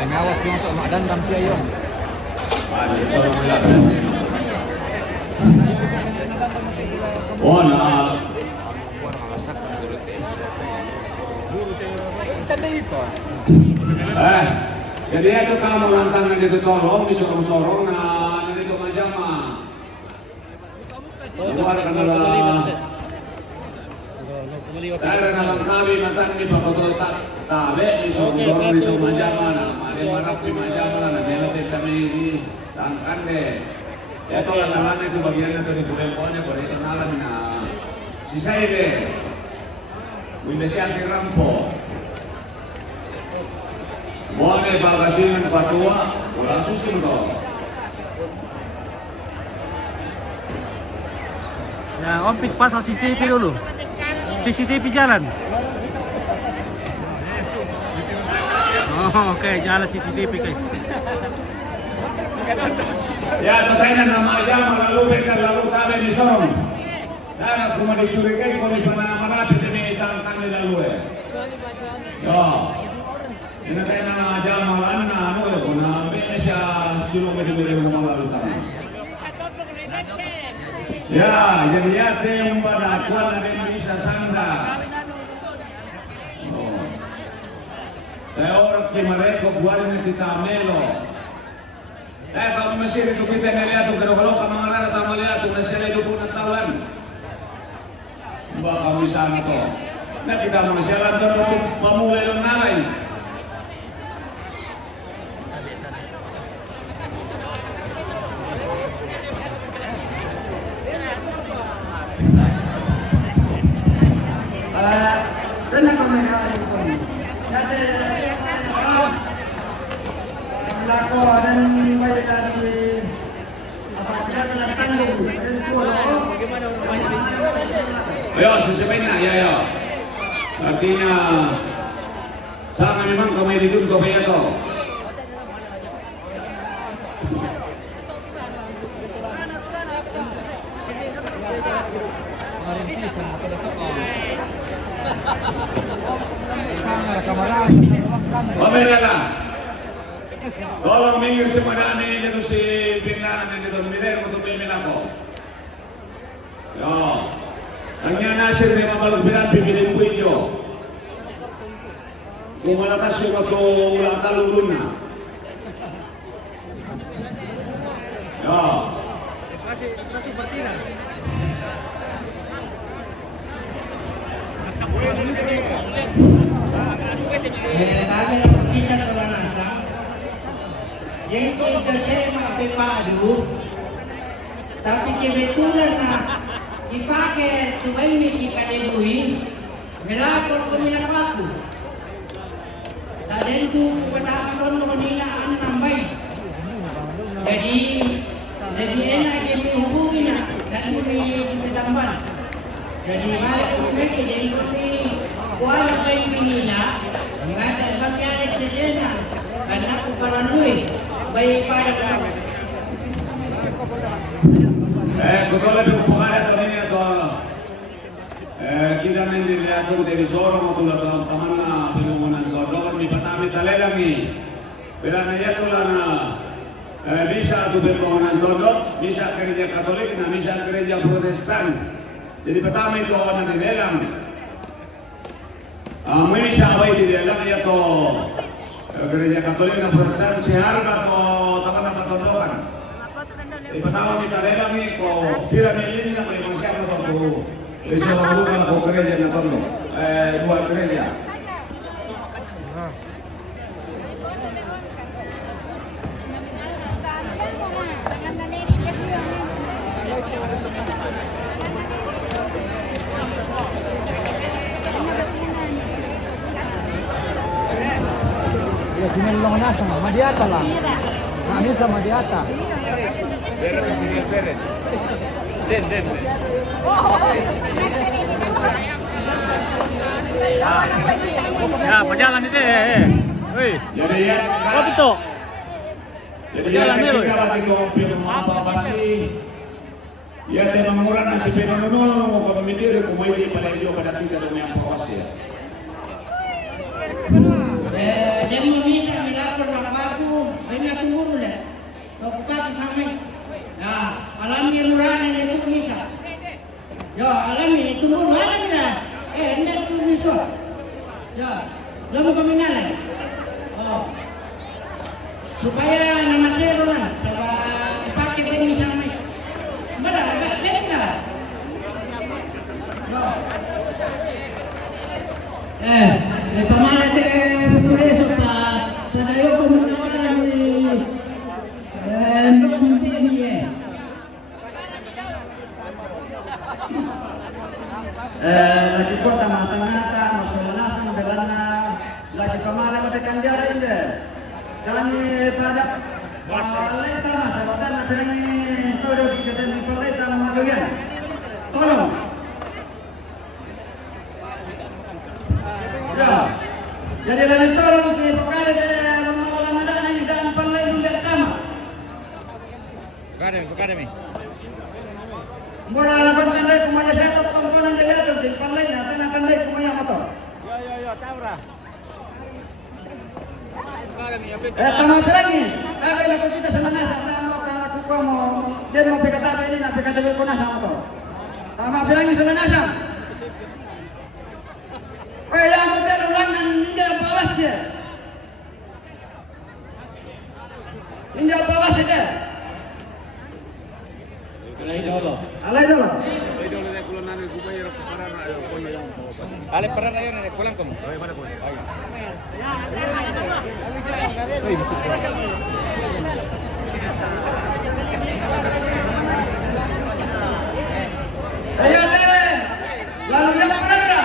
Pengawas yung untuk mak dan tampia yung. Oh, jadi itu kamu lantangan itu tolong disorong-sorong itu majama. Itu ada kendala. Dari dalam kami matan di pakoto tabe disorong-sorong itu majama. Ada marap di majama na melotin kami tangkan deh. Ya to lantaran itu bagian itu di kulemponya kalau itu nalan na sisai deh. Winesian rampo. Boleh bagasinan patua, ulah susun toh. Ya, Om Pik pasang CCTV dulu. CCTV jalan. Oh, oke, jalan CCTV guys. Ya, tatainan nama aja lalu beda lalu kami disorong. Dan aku mau dicurigai kalau di mana mana demi tangkang di lalu ya. Yo. Ini tayo jamalan na ano ko na siya sino medyo malu tayo. Ya, jadi yate yung badakuan na din bisa sanda. Oh. Tayo orang kimareko buwan na titamelo. Tayo kami masih itu kita nelihat tuh kalau kamangan na tamalihat na sila itu na tawalan. Baka kami sana to. Na kita masih lantar mamulay ng nalay. Renang mereka pun. Jadi laku dan banyak dari apa kita telah tanggung dan pulau. Ayo sesuainya ya. Artinya sangat memang kami dituntut ya toh. Pemirsa, tolong minggir semua dani itu si pindahan itu milir untuk pemimpin aku. Yo, hanya nasir memang balok bilang pimpinan kuijo. Kumalatas yung ako ulang taluluna. Yo. Masih bertindak. Kami lang kita sa lanasa. Yung kita siya mapipado. Tapi kebetulan na ipake tuway may kikalibuhin. Melapon ko nila ako. Sa dito kasama ko nung kanina ang nambay. Jadi enak yang dihubungi na. Dan muli ditamban. Jadi kami kuala kayo binila. Ngata pagkali sa dena. Karena ako paranoid. Baik pada kamu. Kebetulan di hubungan atau ini atau kita nanti lihat tuh dari sorong atau dalam taman hubungan sorong di Patami Talelangi. Berana ya tuh lana bisa tuh hubungan sorong, bisa gereja Katolik, nah bisa gereja Protestan. Jadi pertama itu orang di Lelang. Mungkin bisa apa di Lelang ya tuh gereja Katolik dan Protestan seharga atau taman tontokan. Di pertama kita Lelang ini kok piramid ini nak memang siapa tuh? Bisa bukan kok gereja na tondo, dua gereja. Ya sinulong na sama Madiata lang. Ano sa Madiata? Pero di sini pere. Den. Ya, berjalan itu. Woi. Jadi ya. Apa itu? Jadi ya ketika lagi kopi apa sih? Ya te mangura na si Pinono ko pamidiri ko mo ili pala iyo pada kita do may pawasi. Jadi bisa milagro na tumulong ulit. Pagpapasok sa amin. Alam niya murahan na ito kumisa. Alam niya, tumulong nila. Hindi ako kumiso. Alam mo kami nalay. Supaya namasero lang sa ipakit din sa amin. Bada, beda na. Pamalat Sureso pa sa dayo kumunakan ni lagi ko tama-tangata, masulunasan, belana, lagi kemarin ada kandiara ini. Kami pada paleta masabatan na pirangi todo kita di paleta na magayan. Tolong. Ya. Jadi lagi tolong kita kali mengelola ini dalam paleta tidak tama. Academy. Mula laban tandai kumanya setup komponen jelatur di paleta nanti tandai kumanya motor. Yo, tahu lah. Tama pirangi. Tabi lagu kita sama nasa. Tama aku ko mo. Dia mau pikatabi ini na pikatabi ko nasa motor. Tama pirangi sama nasa. Yang hotel ulangan ninja bawas ya. Ninja bawas ya. Alay dulu. Ale para na yun, kulang ko mo. Ayo deh. Lalu dia berada.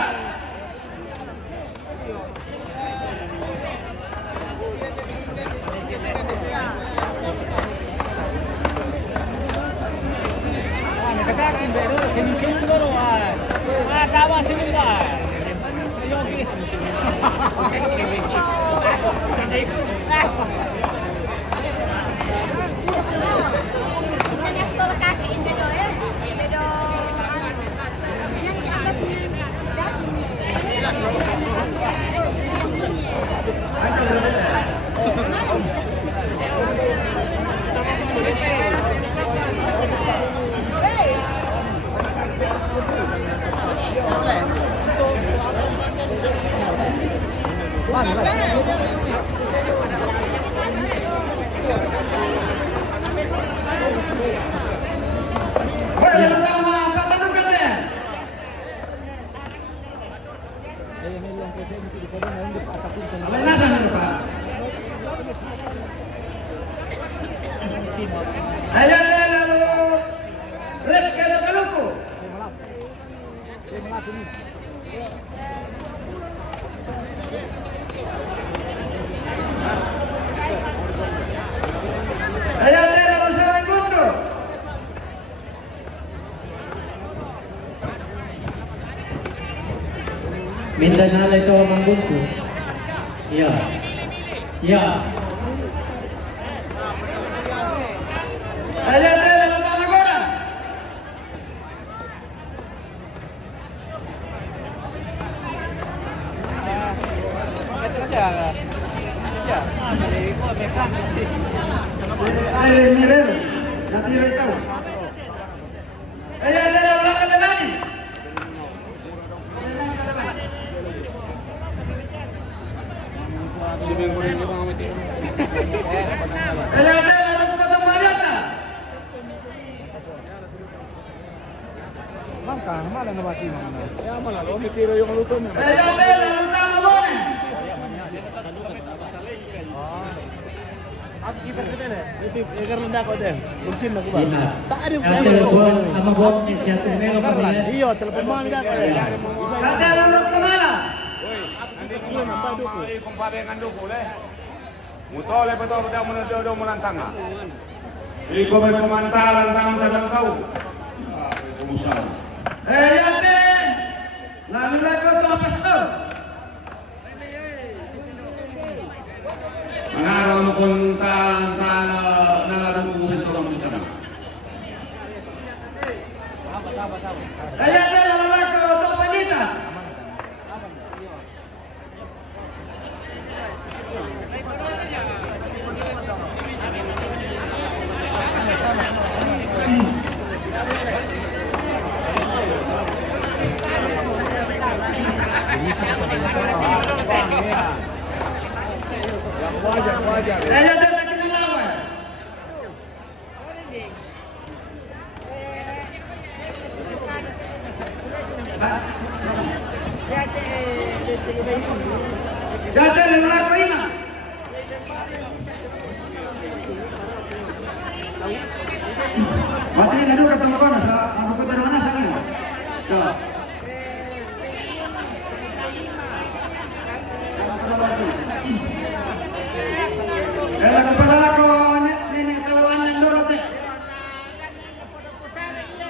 Nakatakin pero sinusunod no tawa sila. Yogi. Alay nasa niyo pa. Ayan na lalu. Rep kaya kaluko. Ayan na lalu sa gusto. Mindanao ito ang manggusto. Ya. Ayan na lalu tanagora. Ay, Mirel. Natira ikaw. Ayan na lalu ang kalabani. Ayan na lalu pagpapalata. Mangka, malah na bati mo. Ayan na lalu tanagora. Ab keeper kita deh. Itu egar lenda ko deh. Kursin na ko ba? Iya. Tak ada Ang telepon, ang mag-walk niya siya tumelo pa rin. Iyo, telepon mo nga ko. Kata lalu kemana? Kung pabengan do boleh. Mutole betul betul menuju menantang. Iko may kumantalan tangan tangan kau. Usaha. Ayan na. Lalu lagu ito pastor. Manaraw mo kung nangarang mo ito lang kita na. Ayan na lalu lagu ito panita. Jadi lelaki ini. Mati ngadu ketemu kono sa aku ketemu mana sana. So. Kalau kepala ko nenek tawanan dulu teh.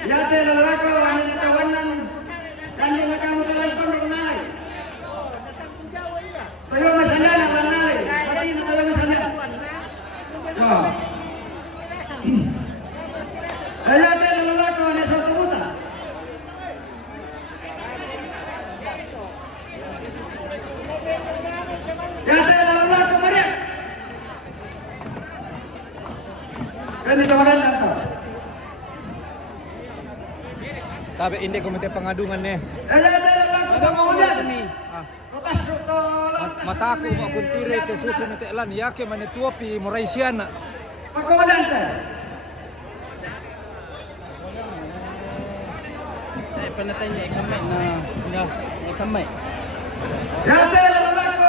Ya teh lelaki nenek tawanan kan dia kamu telan kono kenal. Ayo masana na kenal. Mati na tawa masana. So. Ayo teh lelaki nenek satu buta. Ya teh lelaki Maria. Ini tawaran apa? Tapi ini komite pengadungan nih. Ayo teh lelaki pengaduan. Otas to Mata aku mau kuntire ke susu nanti lan yake mana tuapi Malaysiana. pengaduan teh. Penatanya ikamay na. Ya, ikamay. Ya teh lelaki.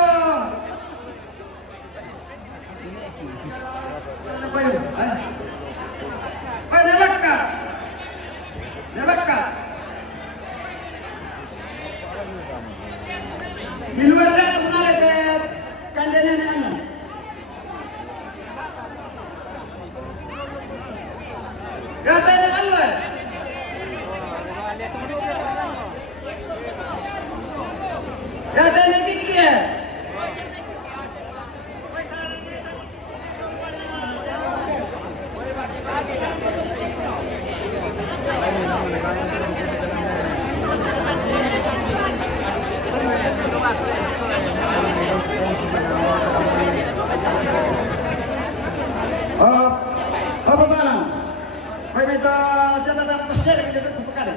Apa yun? Ay, nabak ka! Nabak ka! Di luar na ito kunali kaya kanda na ano. Gata na ano eh! Gata na kiki eh! Apa balang? Kaya may catatan pasir yang dapat pupukali.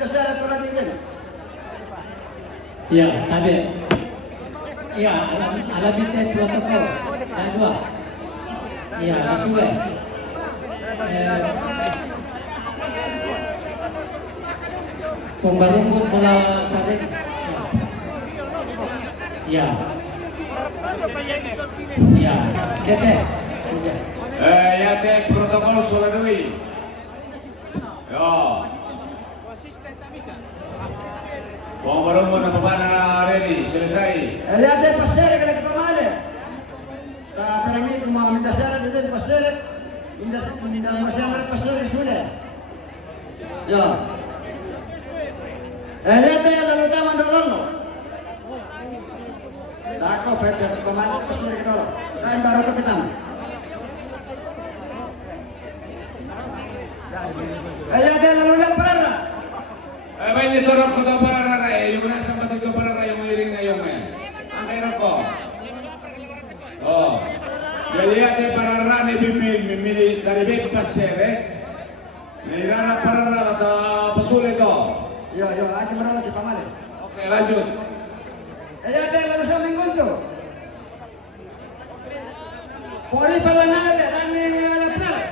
Diyos na ito lagi yan. Ya, ada. Ya, ada bintang protokol. Yang dua. Ya, sudah. Pembaruan salah tarik. Ya. Ya, dete. Ya teh protokol sudah dewi. Yo. Pembaruan mana pemana ready selesai. Lihat deh pasir kalau kita mana. Tak pernah itu mau minta syarat itu di pasir. Minta masyarakat pasir sudah. Ya. Lihat deh lalu taman dulu. Aku baca pemain pasir dulu. Kan baru ketemu. Lihat deh lalu yang pernah. Baik ini dorong ke tempat parara yung nasa sampai ke parara yung miring na yung angkay nako. Oh. Jadi ate parara ni mimili dari bek pasere. Nairara parara atau pasule to. Ya, ya, aja mereka di pamale. Oke, lanjut. Lihat deh lalu sampai kuntu. Pori pelana deh, tani ada pelana.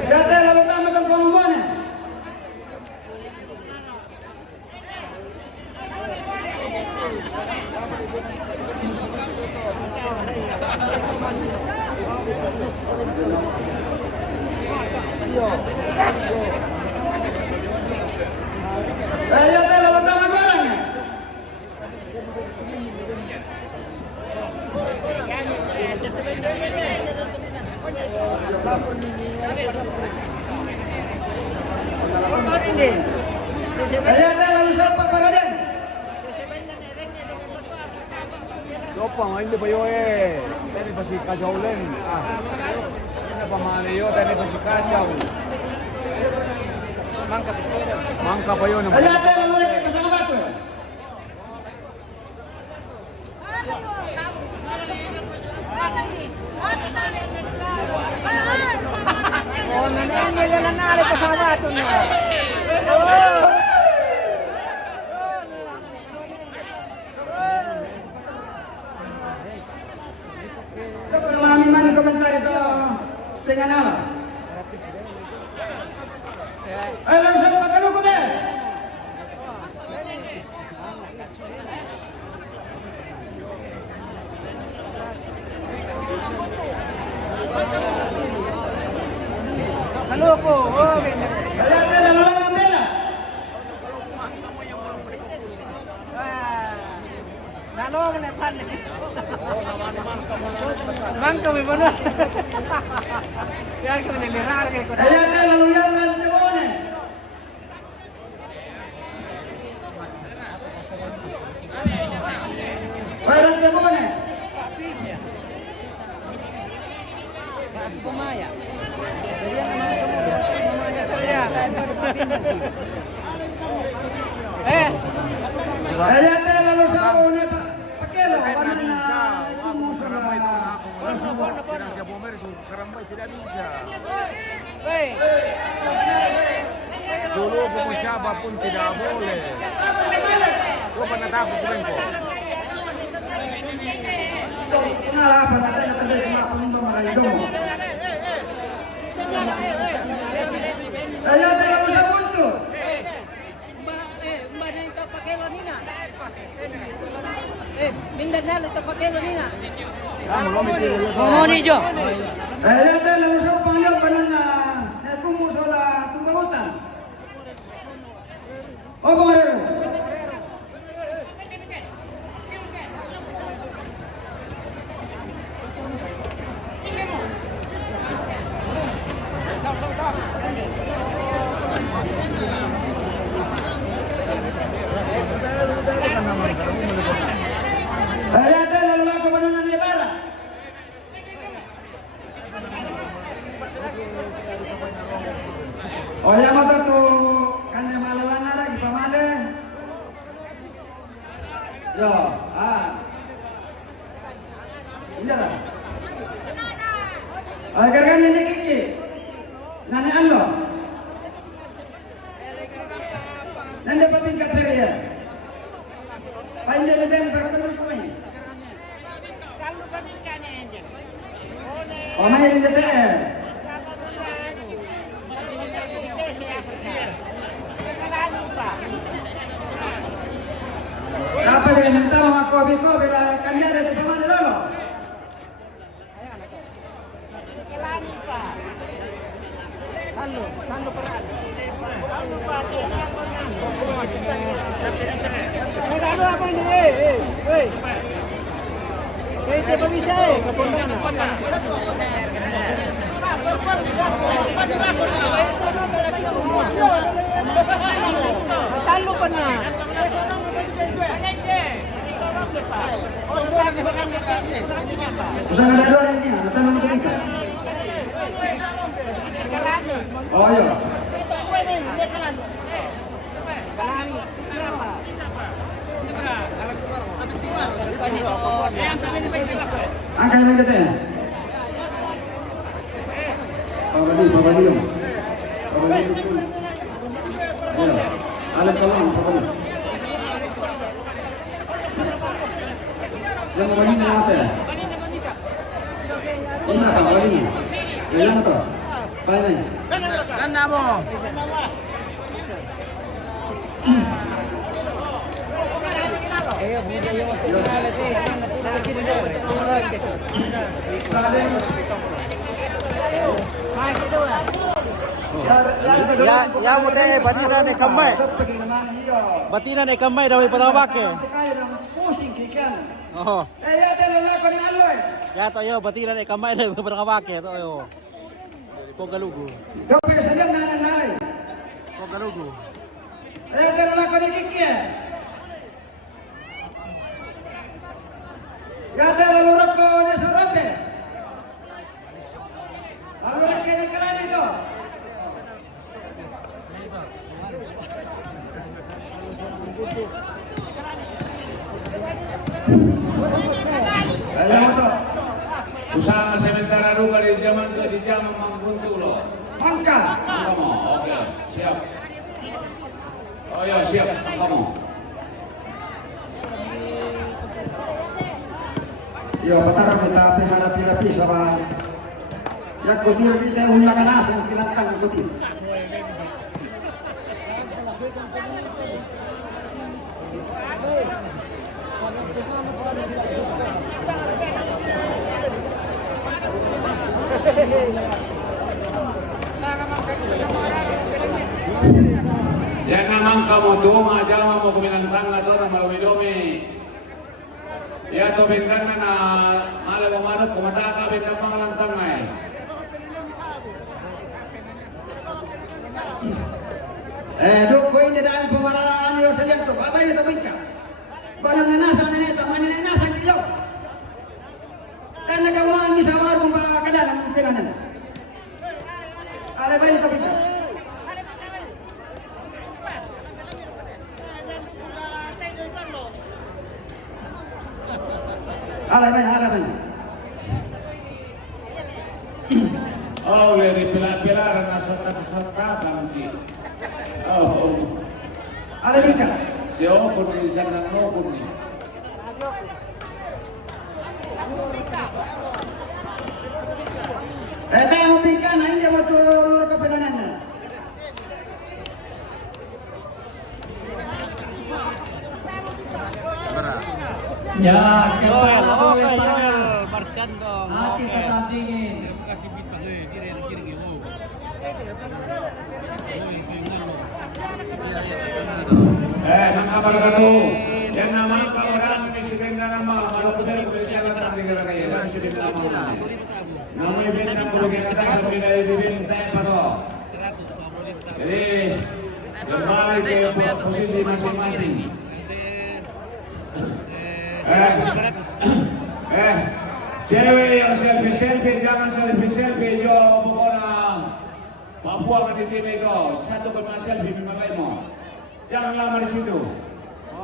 Lihat deh lalu tamat dan kolombonya. Lihat deh lalu tamat barangnya. Lihat deh lalu siapa paraden. Dopa, hindi ba yun eh? Tani ba si Kajaw Len? Ano pa man yun? Tani ba si Kajaw? Mangka pa yun. Lihat deh lalu mereka bersama batu. Oh, nangyayari na nali pa sa bato niya. dengan ala. Langsung makan hukum deh. Kaloko. Oh, Ayan, lalu lang bela. Nalo na pan. Bangka may bono. Yan kami nilirar kay ko. Ayan, lalu lang ang tibon eh. Mayroon tibon eh. Pumaya. Jadi naman pumaya saya. Ayan, lalu sa una pa. Pakelo, kanan na kumusula. Siya bumer, so karambay tidak bisa. Solo pumunsyaba pun tidak boleh. Kau pernah takut ko? Pengalaman natin na tabi kung ako nung maraydo mo. Ayan, lalu sa punto. Mindan na ito pakelo nina. Ngomong jo. Ayan, lalu sa pangalang kanan na kumusula tumbagutan. O, pangarero. Ayan, lalu lang kanan na Ibarra. O, yan mo to kanya malalanara, ipamali. Yo, hindi lang. Agar ni Kiki, nani ano? Nanda pa tingkat periya. Painde na din perkatakan ko may. O may rin dito eh. Dapat din minta mga kopi bila kanyari di pamali lolo. Tando paraan. Ano ako ni eh. Kaya ba bisa kapunta na. Talo pa na. Usaha ada dua ini, natanong mo tumingka. Oh iya. Angkat yang kita. Pabali yun. Ayo, alam ka lang, pabali. Yang pabali na lang saya. Isa ka, pabali na. Ilan na to? Pabali. Ganda mo. Ya mo deh batina ne kamay. Batina ne kamay daw ipatawag ke. Oh. Ya telo na ko ni aloy. Ya to yo batina ne kamay daw ipatawag ke to yo. Pogalugo. Dope sa jam na nanay. Pogalugo. Telo na ko ni Kiki. Ya telo na ko ni Sorope. Lalu kini keren itu. Alam mo to. Usaha sementara dulu di zaman mangguntu loh. Angka. Kamu, oke, siap. Oh ya siap, kamu. Yo, patara kita pengarapi-rapi sama Ya kutir kita unya kanas yang kilatan kutir. Yan naman kamu tuh majama mo kuminantang na to na malumi-lumi. Ya to bintang na malaw-manok kumataka bintang mga lantang na eh. Duk ko ini daan pemaraan yo saja tu. Apa ini topiknya? Bana nganasan ini taman ini nasan yo. Karena kawan bisa warung pa kadalan pinanan. Ale bayi topiknya. Ale bayi. Oh, lihat di pilar-pilar nasata-nasata ki. Oh, Ale bika. siyo kun di sana no kun ni. Tayo mo bika na hindi mo to kapinanan na. Ya, Yoel, kepala oke Yoel Yoel, panas. Marsian dong. Hati Oke. tetap dingin. Mga kabarkado, yan naman kaorang presiden na naman, malapusay ko siya na ng tingala kayo, presiden na naman. Namoy bin na kubigyan ka sa pinay din tayo pa to. Jadi, berbalik ke posisi masing-masing. Cewek yang selfie-selfie, jangan selfie-selfie, yo pokoknya Papua kan di tim itu, satu kena selfie memakai mo. Jangan lama di situ.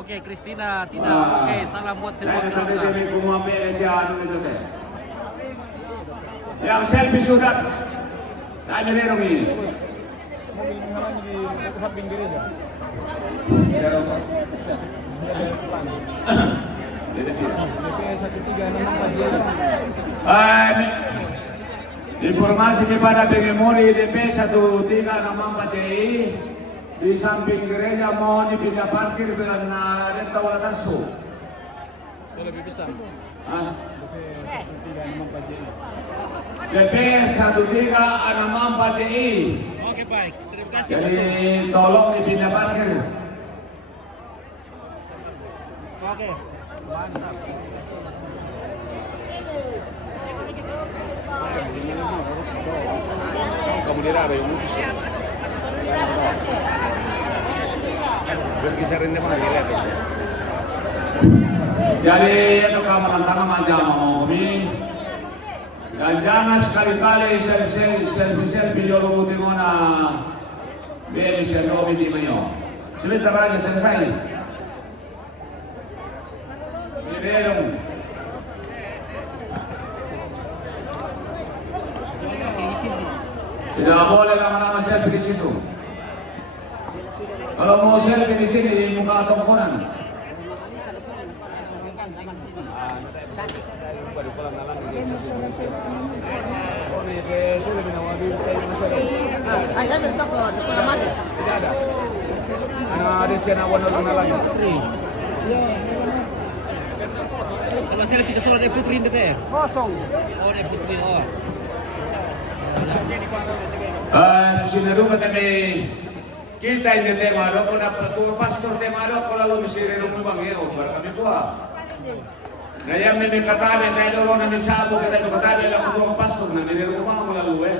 Oke, Christina, Tina. Wah. Oke, salam buat semua Saya nanti kita. tim kumua Malaysia anu itu teh. Yang selfie sudah. Tanya deh Romi. Informasi kepada pengemudi DP 1364 CI di samping gereja mohon dipindah parkir karena ada tahu atas su. Lebih besar. DP 1364 CI. Oke, baik. Terima kasih. Jadi tolong dipindah parkir. Oke. Mantap. Kamu dirare yung bisa. Berkisarin naman ang hirap. Jadi itu kamu tantangan macam Omi. Dan jangan sekali-kali selfie jolo timona. Biar bisa Omi di mayo. Sebentar lagi selesai. Belum. Tidak boleh lama-lama selfie di situ. Kalau mau selfie di sini di muka tongkonan. Saya bertok ke depan mana? Tidak ada. Ada siapa nak warna lagi? Kalau selfie ke soal Putri itu teh. Kosong. Oh, Putri. Oh. Sinaru kata ni kita ini tema do ko na pastor tema do ko lalu misiri mo bang yo para kami kuha. Ngayam ni katabi tayo do na misabo kita do katabi la ko pastor na ni rumah mo lalu eh.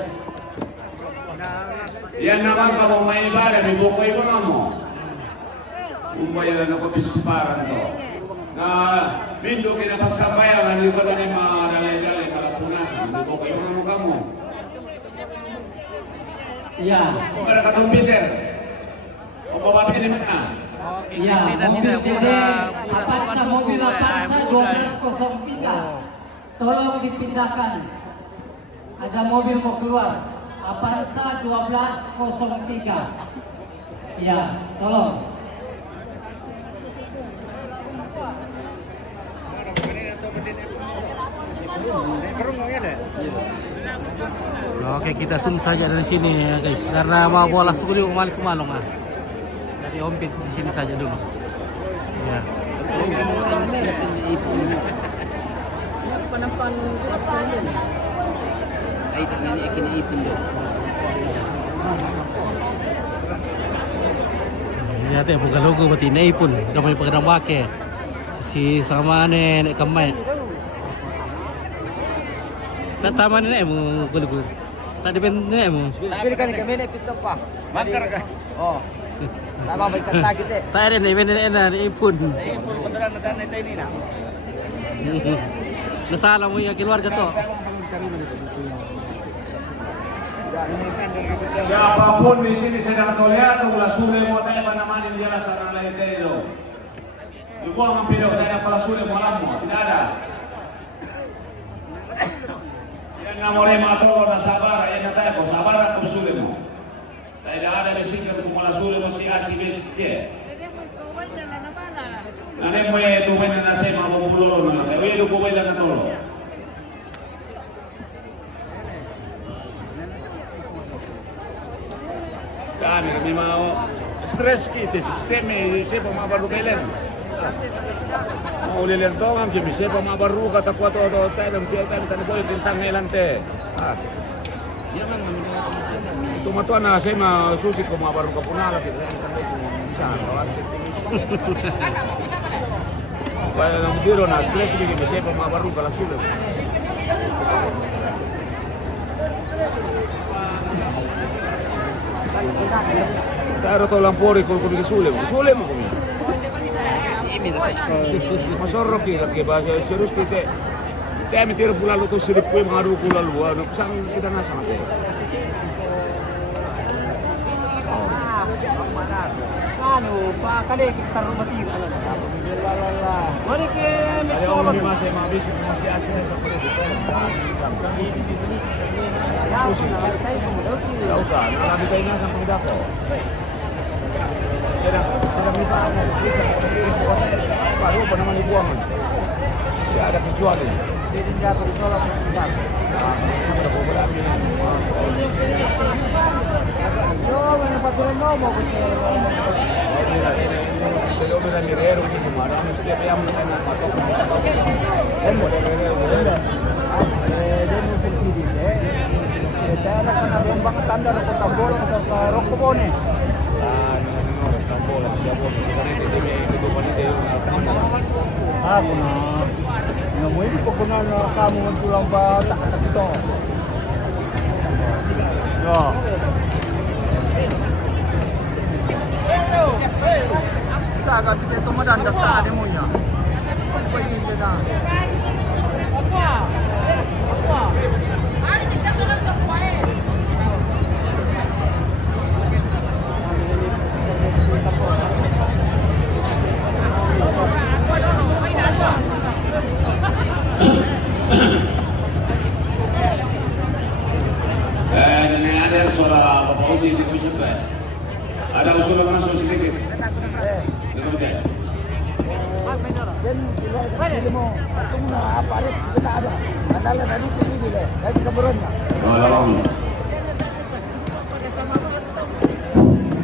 Yan naman ka mo may ibadah may bukoy mo na mo. Umbayaran ako bisparan to. Na minto kinapasabayan ni ko na ni madalay-dalay kalapunas hindi ko kayo mo kamo. Iya. Para katong Peter. O bawapi ni mana? Iya, mobil DD Avanza mobil Avanza 1203. Tolong dipindahkan. Ada mobil mau keluar. Avanza 1203. Iya, tolong. Oke, kita zoom saja dari sini ya guys, karena mau bola suli umalis sumalong ah. Dari ompit di sini saja dulu. Ya. Lihat ya, bukan logo berarti naipun, kami pagdang wake. Si sama nek kamay. Tama na mo gulo. Tadi ben na mo. Tapi kan kami na pito pa. Mangkar ka. Oh. Tama ba kanta kita? Tayo rin ben na naipun. Ipon padalan na danay tayo nina. Nasala mo yung keluarga to. Siapapun di sini sedang terlihat, ulah sulit mau tanya mana mana jelas orang lain itu. Dibuang ang video, tanya pala sulit mau lama, tidak ada. Yang namanya matolo na sabar, yang natanya ko sabar ang sulit mo. Tidak ada bisikan kung pala sulit mo si Asibis ke. Nanti mo tuwin na nasi mabubulo na, kaya wala ko wala na tolo. Kami mau stres kita sistem siapa mau baru kailan. Mau lihat tongam kami siapa mau baru kata kuat atau tahu kita tan boleh tentang elante. Itu matuan na saya mau susi ko mau baru kapunala kita bisa. Kaya nang biro na stres kami siapa mau baru kala sulit. Taro to lang pori kung kung sulit mo kami. Masorok kita bahasa serius kita. Kami tiro pula lu to sirip ko mga pula lu ano sang kita na sama te. Ano pa kali kita rumati ala. Mari ke Solo ni masih mabis masih asli sa pwede. Tidak usah, nalami tayo na sa pangdako. Sedang may pa ako. Baru pa naman ibuangan. Tidak ada kecuali. Jadi dapat ditolak sebentar. Kita po wala kami ng Yo, mana patuloy mo mo ko Yo mira ni rero ni kumara. Mesti kaya mo na matok. Dahil ka na rin bang tanda na kung tambol sa Rokobone. Tambol siya po. Ito pa nito yung Ako na. Namuhin ko na kamu ng tulang ba tak ito. Yo. Kita agak kita tumadan data ni mo niya. Pwede na. Ada suara Bapak Uzi di Komisi 3. Ada usulan masuk sedikit. Kemudian. Dan sila mo kung na aparit kita ada. Andala na dito sila le. Kaya kaburon na. Tolong.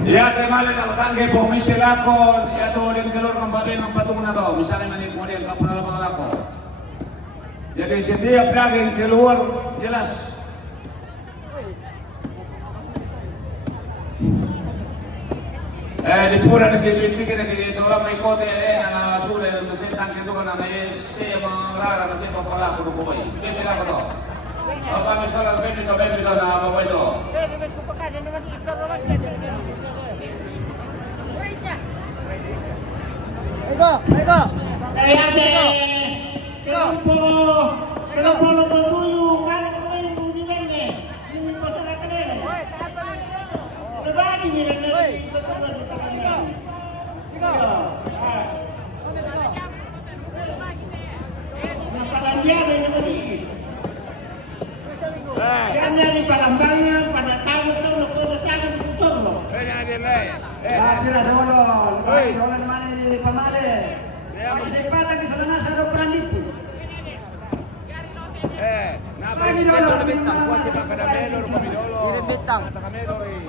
Ya, temale na matangge po Komisi Lakon. Ya to din galor ng babi ng patung na to. Misalnya manik mo din kapuna lang ako. Jadi setiap lagi keluar jelas. Di pura nagtibitik na kaya orang may kote na sule na sentang kito ka na may siya mga rara na siya papala ko ng buhay. Bibila ko to. O kami salang bibito na mabay to. Ego. Kaya kenapa lo tuyul kan kemarin kunjungan nih ini masalah kalian berbagi nih dari ketua di tangan nah pada dia ada yang tadi yang jadi padambangnya pada tahu tuh lo kode sangat betul lo Kira dolo, lebay dolo naman ni pamale. Pag-isipatan ki sa lanas sa peran dito. Dalawa si Pagkadamelo, Pamidolo. Takamelo eh.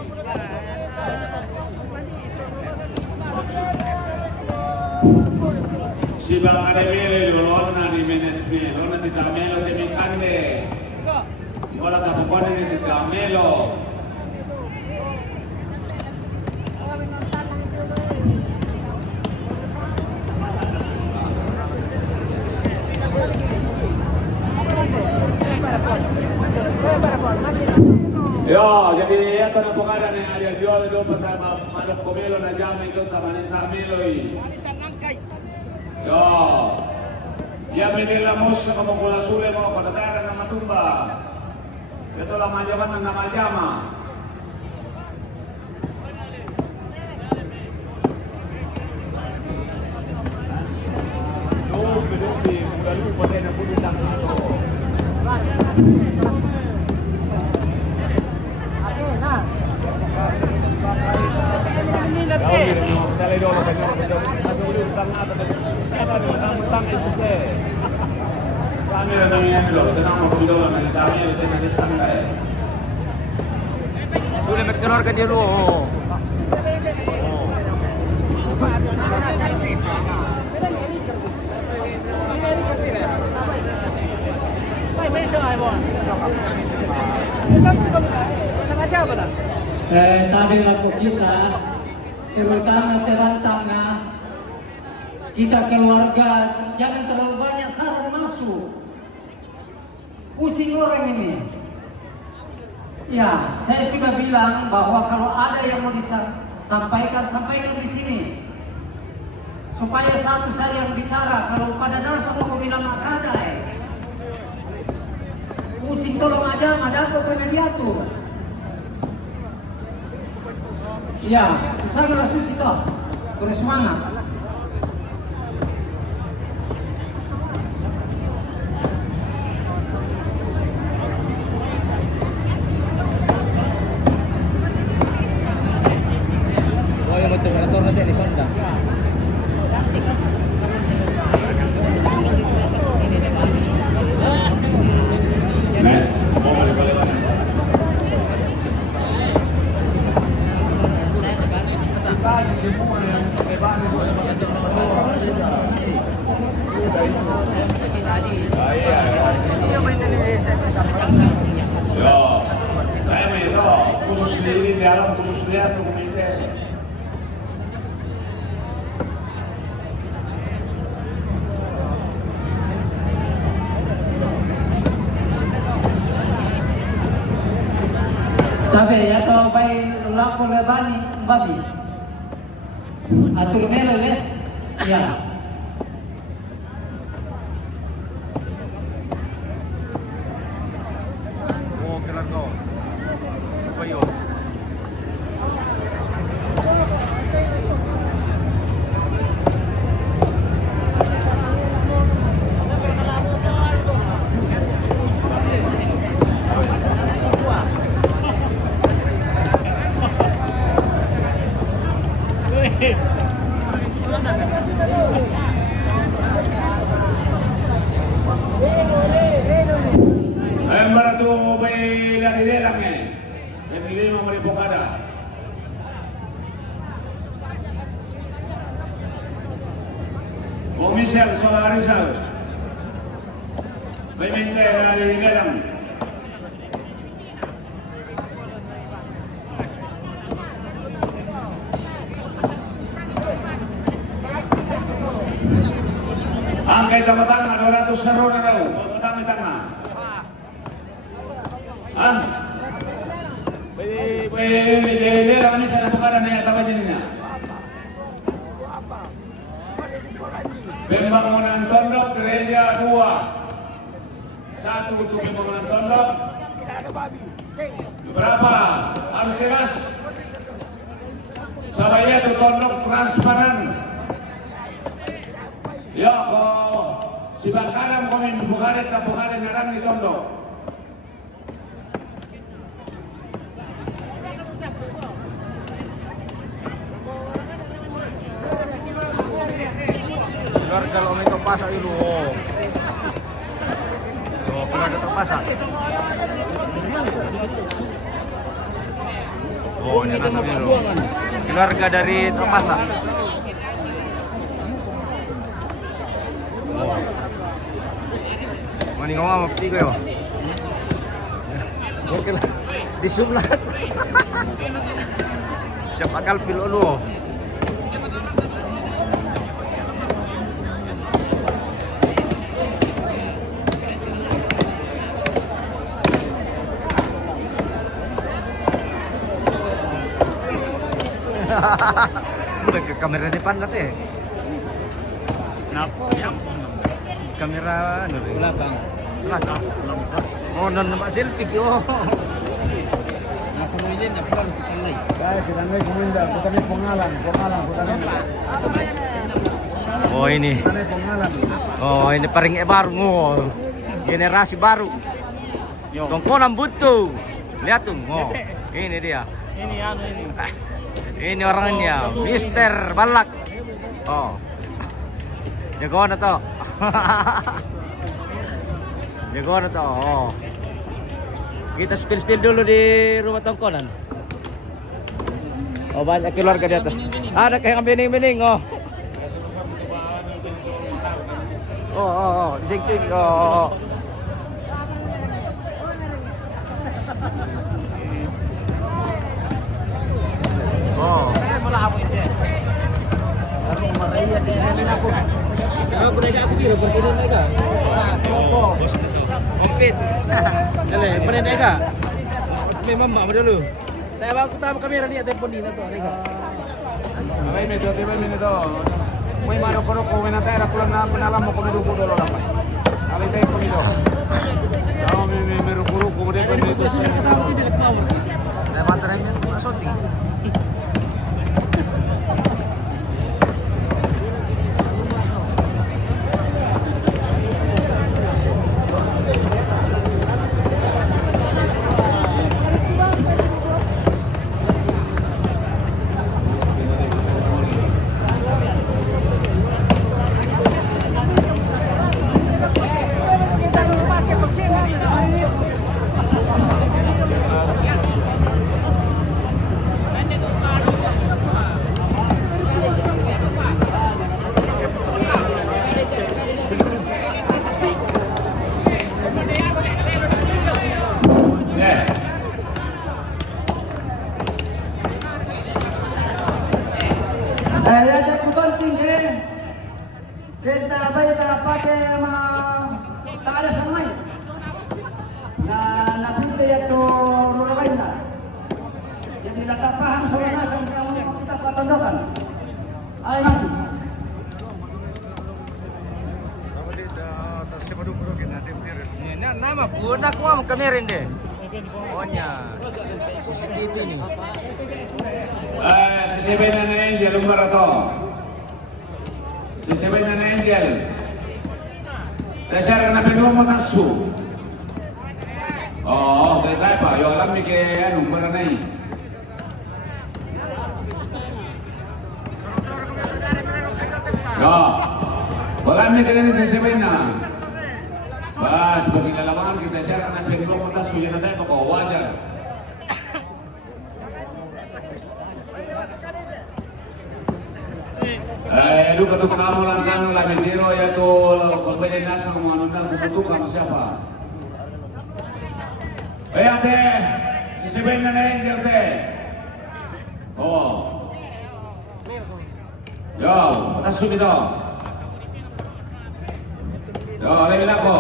Si Pagkadamelo, lulon na ni Menetsmi, lulon na ti Tamelo, ti Mikande. Wala tapukuan ni ti Tamelo. Yo, jadi ito na po kada ng Ariel Diol, lupa tayo manok kumilo na jami ito, tamanin tamilo eh. Yo, yamin nila mo sa kamukula suli mo, padatara ng matumba. Ito lang majaman ng namajama. Dubi, mugalu, patay na pulit lang ito. Salay dolo kasi ako ulit utang natin. Siapa ni utang itu teh. Kami na namin lo, tenang mo dito na kami ito na disangkay. Boleh magkenor ka dito. Tadi laku kita, terutama terantang kita keluarga jangan terlalu banyak saran masuk. Pusing orang ini. Ya, saya sudah bilang bahwa kalau ada yang mau disampaikan, sampaikan di sini. Supaya satu saya yang bicara, kalau pada dasar mau bilang makadai. Pusing tolong aja, ada apa pernah diatur. Ya, besar langsung situ. Terus semangat. Oh, yang betul motor nanti di Sonda. Yo, kami ito, khusus sendiri, dalam khusus lihat komite. Tapi ya kalau bayi lapor lebani babi, atur melo le, ya. Oh, kailan ko? Ano ba yun? Ayun ba na ito may lanilelang eh? May nilin mo maripokada. Komisar sa Rizal. May mente na lanilelang. Ang kay Tamatanga, 200 saro na daw. Tamatanga. Ah? Pwede kami sa napukara na yata din niya. Pembangunan tondok, gereja 2. 1 untuk pembangunan tondok. Berapa? Harus jelas. Sabaya itu tondok transparan. Ya, kok si Bangkaram kami bukaret narang di tondok. Kalau may kapasa yun, oh. keluarga terpaksa. Oh, ini keluarga dari terpaksa. Oh. Mani ngomong apa sih gue? Oke lah, di sebelah. Siapa kal pilo lu? Udah ke kamera depan katanya. Kenapa? Kamera belakang. Belakang. Oh, nampak selfie oh. Aku mau izin pulang kita naik keminda, kita naik pengalang. Oh ini. Oh ini paring baru oh. Generasi baru. Tongkonan butuh. Lihat tuh, oh. Ini dia. Ini orangnya, Mister Balak. Oh. Jagoan atau? Jagoan atau? Oh. Kita spill dulu di rumah tongkonan. Oh banyak keluarga di atas. Ada kayak bening-bening oh. Oh, singking oh. Oh. Aku Maria di aku. Kalau mereka aku kira begini mereka. Oh, bos itu. Kompet. Dale, mereka. Memang mbak dulu. Saya aku tahu kamera ni telepon ni nato mereka. Ay, medyo tiba minito. May mano-kono ko na tayo kulang na panalam mo kung meron dolo lang. Alay tayo po nito. Ako may meron puro ko din pa nito sa. Dapat rin yung shooting. Ada kuton tinggi. Kita pakai tak ada samai. Na pintu itu rurabain lah. Jadi tak paham soal nasam kamu kita patondokan. Ayo maju. Nama budak mau kamerin deh. Pokoknya CCTV nih. Sisipan na Angel, umar ito. Sisipan na Angel. Dasar na pinumutasu. Oo, kaya pa. Yung alam ni kaya anong para na eh. Yo, wala ni kaya ni sisipan na. Bas, pag inalaman kita siya na pinumutasu, yan na tayo makawajar. Lu ketuk kamu langkang lah bendero ya tuh berbeda nasa mana kutuk kamu siapa? Ate, sisipan na Angel te. Oh. Yo, tasuk itu. Yo, lebih lako.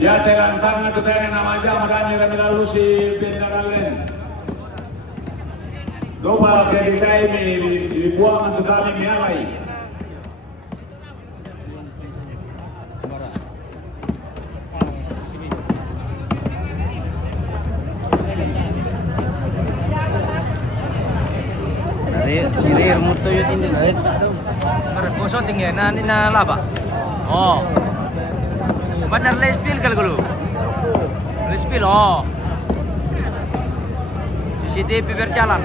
Ya terantang na tu tayo nama aja madami kami lalu si Pendaralen. Dopa kaya tayo may buwangan ito kami may alay. Dari remote yun hindi na rin. Para puso tingin na laba. Oh. Benar les spill kal gulo. Les spill oh. CCTV berjalan.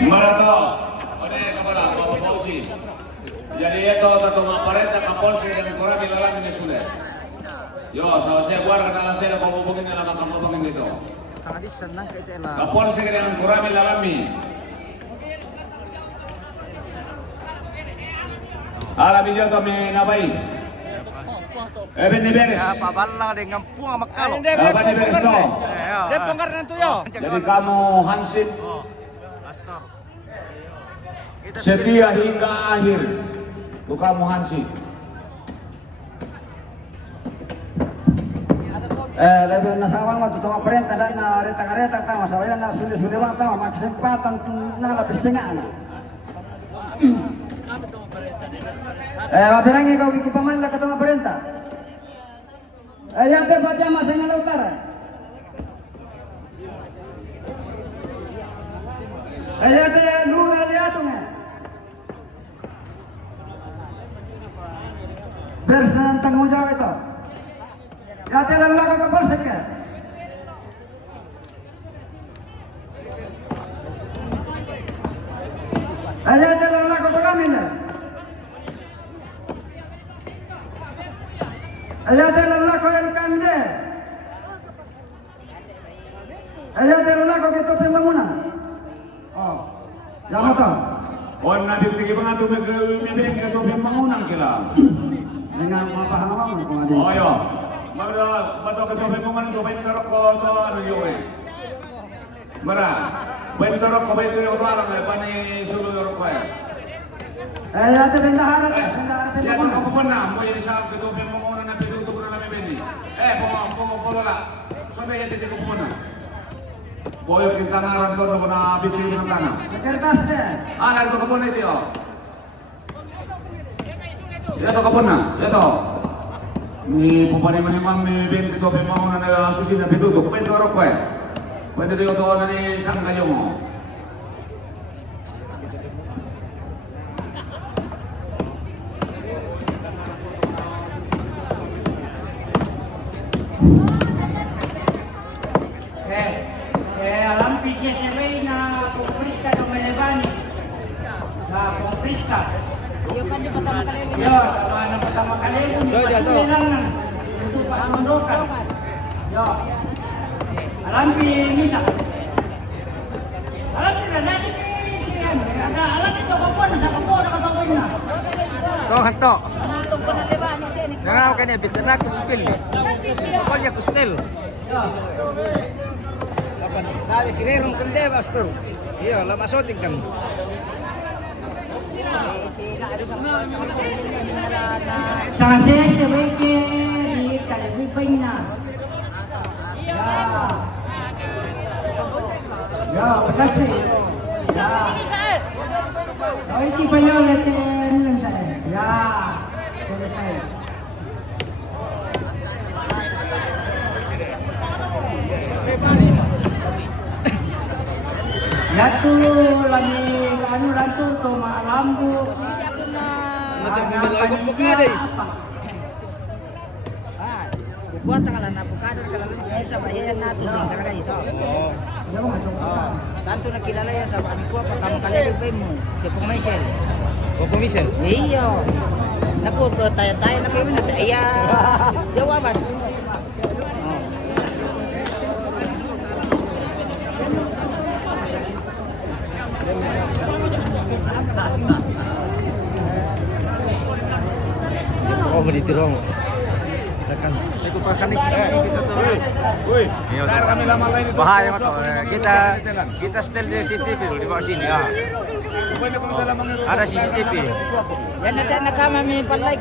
Marato, oleh kepada Bapak Pauci. Jadi itu tentu perintah Kapolsek dan Koramil alam ini sudah. Yo, saya buat kenalan saya kau hubungin dalam kamu hubungin itu. Kapolsek dan Koramil alami. Alam hijau kami nabai. Ni beres. Pabalang dengan puang makalo. Apa ni beres to? Dia bongkar nanti yo. Jadi kamu hansip setia hingga akhir. Itu kamu hansip. Lebih nasawang waktu tama perintah dan reta-reta tama saya na sulit-sulit banget tama makasempatan na lebih setengah na. Mapirangi kau bikin pemain lah ketemu perintah. Yang baca masih ngalau utara. Yang lura lihatnya. Bersama tanggung jawab itu. Ya telah lakukan Kapolsek ya. Ya telah lakukan kami ya. Ya telah lakukan kami deh. Ya telah lakukan kita pembangunan. Oh, yang apa? Oh, nabi tinggi pengatur memiliki kita pembangunan kira. Dengan paham kemarin. Oh yo, bato ketua pembangunan itu bentorok ko to ano yoy. Mara, bentorok ko beto yo to ano pani sulu yo ko ya. Ya te bendaharan Ya to pembangunan. ko puna mo yung sa ketua pembangunan na pinuntuk na namin beni. Pomo la. Sampai ya titi ko puna. Boyo kita ngaran to no na biti ng tanah. Kertas deh. Ah, narito ko puna ito yo. Ya to kapon na, ya to. Ni pupani-manimang may ben ketua pembangunan na susi na pitutok. Pwede orok ko eh. Pwede to to na ni sang kayo mo. Alam PCSB na Pompriska do Melevani. Na Pompriska. Yo, sama na pertama kali ini pasuliran untuk Pak Mondokan. Yo, alam bisa. Alam tidak ada ada alam itu kapan sa kapo na katawin na. Kau hanto. Nangaw ka niya, bitin na kuspil. Kapal niya kuspil. Dami kinirong kande, pastor. Iyo, lamasotin kami. Sa CSB di Kalibipin na. Ya, makasih. Ya. Oh, ini banyak latihan saya. Ya, selesai. Yatu lagi anu rantu to malambu. Macam lagu pekade. Buat tanggalan avocado kalau sa bayan natin talaga ito. Tanto nakilala yan sa Aniko pertama kali lubay mo si Pong Michel. Pong Michel. Iyo. Naku tayo na kayo na iya jawaban. Oh, mau ditirong. Tekan. Itu pakan Woi, ntar kami lama lain itu. bahaya mah tuh. Kita setel di CCTV dulu di bawah sini ya. Ada CCTV. Yan na kami panlay.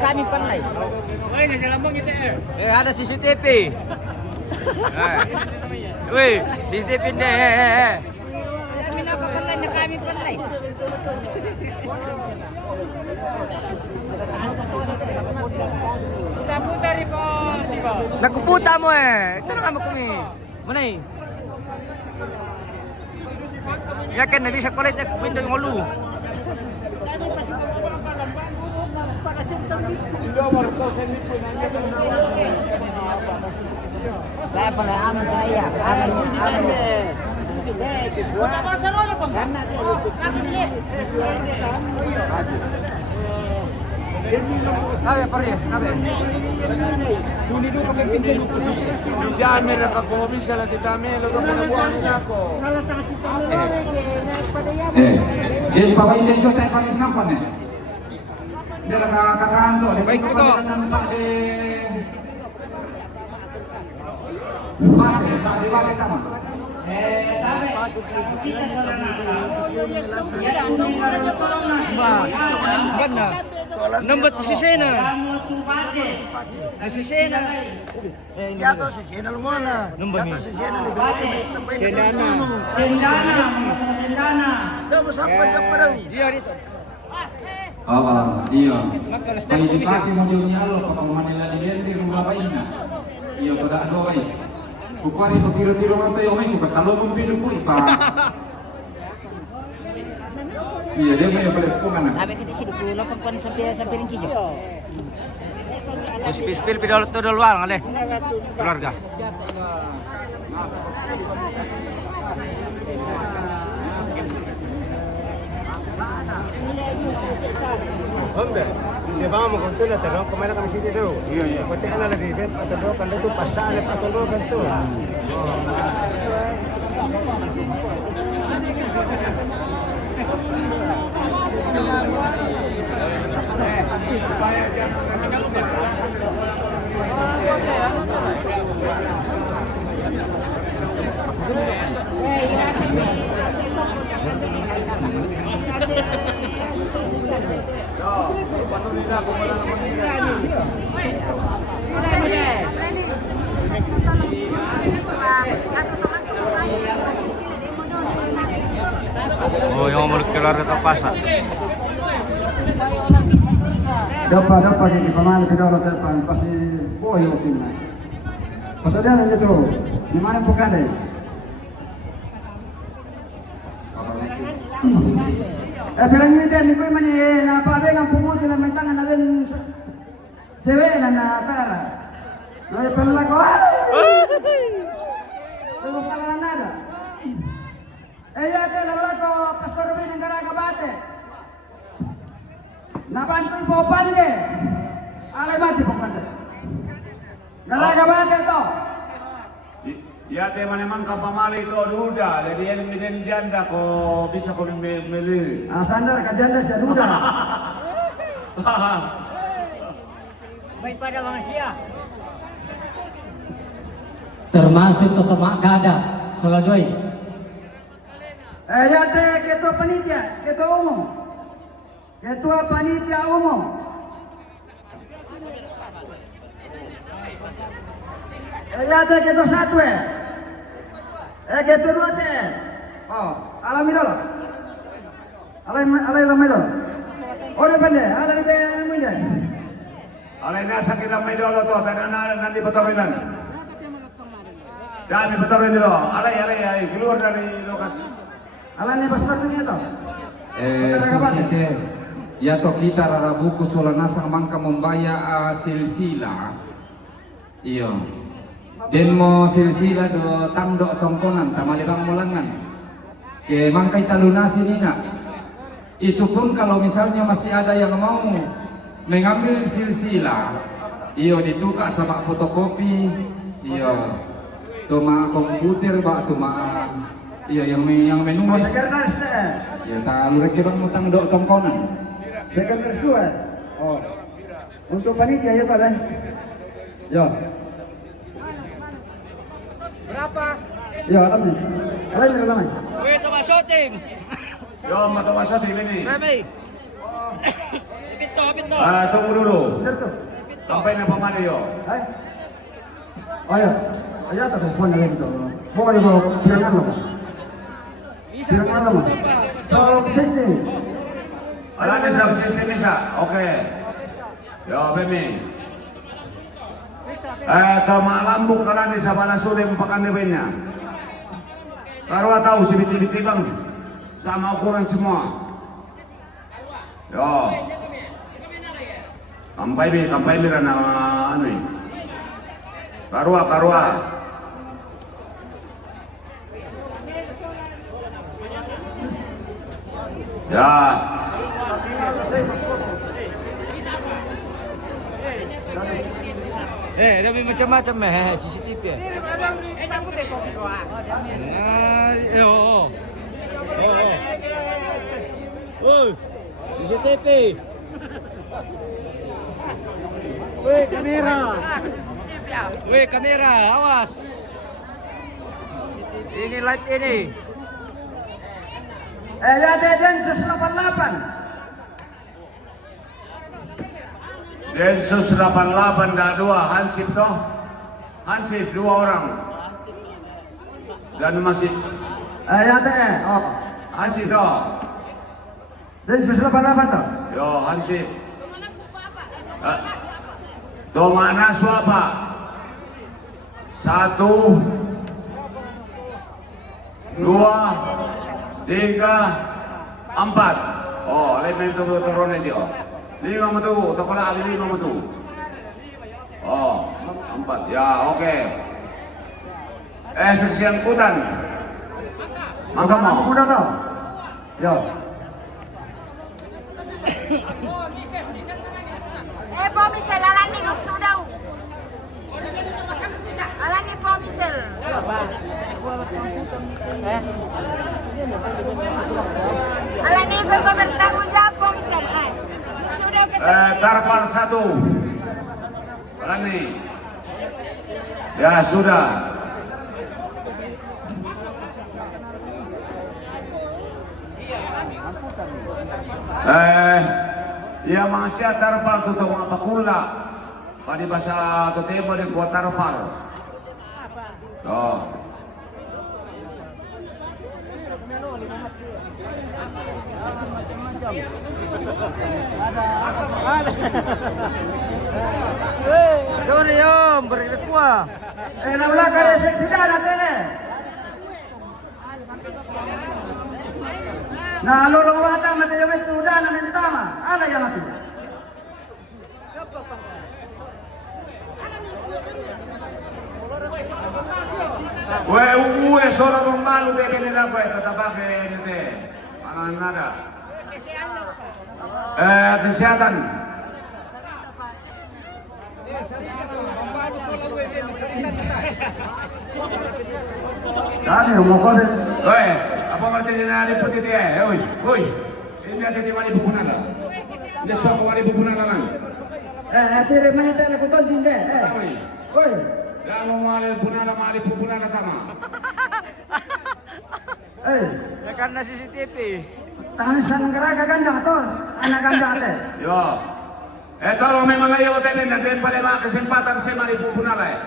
Ada CCTV. Woi, CCTV deh. Kami nakapanlay na kami panlay. Nakuputa mo eh. Ito na kami kumi. Mana eh? Yakin na di sa kulit at window yung ulo. Saya pala aman kaya. Diamir ka como bisa la titamelo do mga buwan ako. Jadi Bapak ini juga paling siapa nih? Dia katakan tuh, baik itu. Number si Sena. Si Sena. Ya to si Sena lumana. Number ni. Sendana. Dapat sampai ke padang. Dia dito. Iya. Kaya di pati mo yung nyalo, kapag Manila Liberty, rumah bayinya. Iya, pada ano kayo. Kukuha ito, tiro-tiro man tayo ngayon, kung talo mong pinupo, ipa. Iya, dia may parespungan na. Sabi kita sih dulu kan sampai ring hijau. Spill pidol to duluan ngale. Keluarga. Hombre, si vamos con todo, te lo comer kami sini dulu. Iya. Pati ana lagi kan atau kan itu pasal atau kan tu. Oh, yung mulut keluarga ke pasar. Dapat jadi pemain kedua depan pasti boyo timnya. Pasal dia itu, di mana bukan deh? Perangnya dia ni kau mana apa abang yang punggung tu nak mentangan abang cewek dan tara. Lalu pernah kau? Sebab kalau nada. Ya tu lalu kau pastor Ruben negara kabate. Nabantu popan deh. Ale mati popan deh. Negara kabate tu. Ya teman emang kapamali itu duda, jadi yang miden janda ko bisa ko meli. Sandar ka janda siya duda. Baik pada manusia. Termasuk totomak gada, Soladoy. Ya teh ketua panitia, ketua umum. Ketua panitia umum. Ya teh ketua satu ketua dua teh. Oh, alami dulu. Alami dulu. Oh, depan deh, alami deh, alami deh. Alay nasa kita may dolo to, tayo nanti patorin. Dami patorin dito. Alay, keluar dari lokasi. Alami pastor ini to. Sosiyete, ya to kita rara buku solanasa mangka membaya silsila. Iya. Den mo silsila do tangdo tongkonan tamalibang mulangan. Ke mangka ita lunasi nina. Itu pun kalau misalnya masih ada yang mau mengambil silsila, iyo ditukar sama fotokopi, iyo tuma komputer ba tuma iyo yang menulis. Sekretaris teh. Ya tak lu rekebang mutang dok tongkonan. Sekretaris dua. Oh. Untuk panitia ya Pak deh. Ya. Berapa? Ya, alami. Alami. Weh, tama shooting. Yo, matawasa di ini. Remy. Pito. Tunggu dulu. Bener tuh. Sampai na pamali yo. Hai. Oh ya. Ayo tak telepon lagi tuh. Mau ayo pirangan lo. Pirangan lo. So, sistem. Alam niya sa system isa. Okay. Yo, Bemi. Malambok na lang sa panasulim pakanibenya. Karwa tahu si biti-biti bang. Sama ukuran semua. Yo. Kampai mi na ano eh. Karwa. Ya. Ada macam-macam CCTV. CCTV. Woi, kamera. Woi, kamera, awas. Ini light ini. Ya Densus 88. Densus 88 dah 2 Hansip toh. Hansip 2 orang. Dan masih Ya oh. Hansip toh. Densus 88 toh. Yo Hansip. Toh mana suapa? 1 2 3 4. Oh, lemen tu turun dia. 5 metu, toko lagi 5 metu. Oh, 4. Ya, oke. Seksi angkutan. Mangga mau. Udah toh. Yo. Pomisel, alani gusto daw. Alani pomisel. Alani berkomentar jawab pomisel. Gusto daw kita. Tarpal 1. Berani. Ya sudah. Ya masih tarpal tutup apa kula. Pada bahasa Totemo dia buat tarpal. Oh. Sorry om, berikuah. Naula kare seksi dah natene. Nah, lo bata mati yang itu udah na mentama. Ala yang mati. Ue solo con malu de viene la puerta tapaje nete. Para nada. Kesehatan. Kami mau kode. Oi, apa ngerti dia ada putih dia? Oi. Ini ada di mana bukunan lah. Ini semua mana bukunan lah. Tire mana tele kuton dinde. Oi. Yang mana bukunan tama. Karena CCTV. Tangan sanggara ganda tuh, anak ganda ate. Yo. Kalau memang ayo tenen dan pada mak kesempatan saya mari bukunan lah.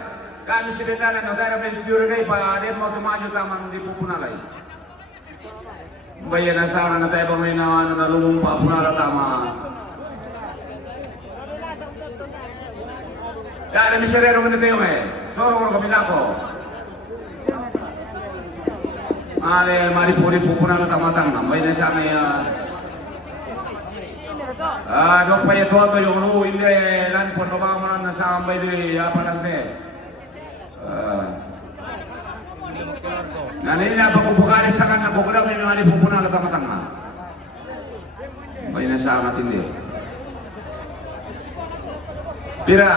Kami sebenarnya negara mencurigai pada dia mau maju taman di bukunan lah. Bayan asal na tayo paminawan na lumumpa punala tama. Ya, ada miserero ko tayo Soro ko kami nako. Mari puri punala tama tama. Bayan sa may dok pa ito yung lu hindi lan po naman na sa ambay di apa nante. Nanina pagpupukali sa kanya ko kung may mga pupuna na tama-tama. May nasangat hindi. Pira.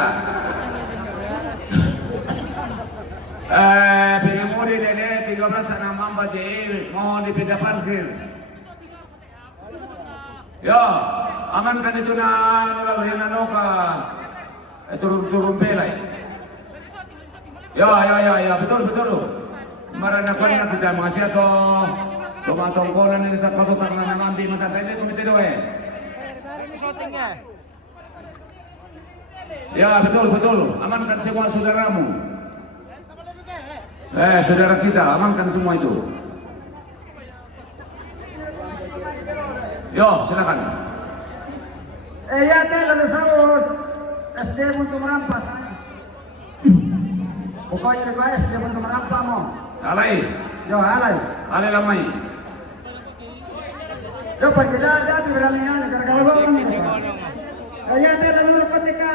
Pingimuri dede 13 na mamba di mo di pindah parkir. Yo, aman kan itu na lalhin ano ka turun pelay. Ya, betul. Marana ko na kita mga siya to tumatungkolan nila sa katutang na namambi matatay na kumite do Ya, betul. Amankan semua saudaramu. Saudara kita, amankan semua itu. Yo, silakan. Ya lalu saus SDM untuk merampas. Pokoknya gue SDM untuk merampas mo. Alay. Yo, alay. Alay lamay. Yo, pergi dah berani gara-gara bawang ni. Kaya lalu ketika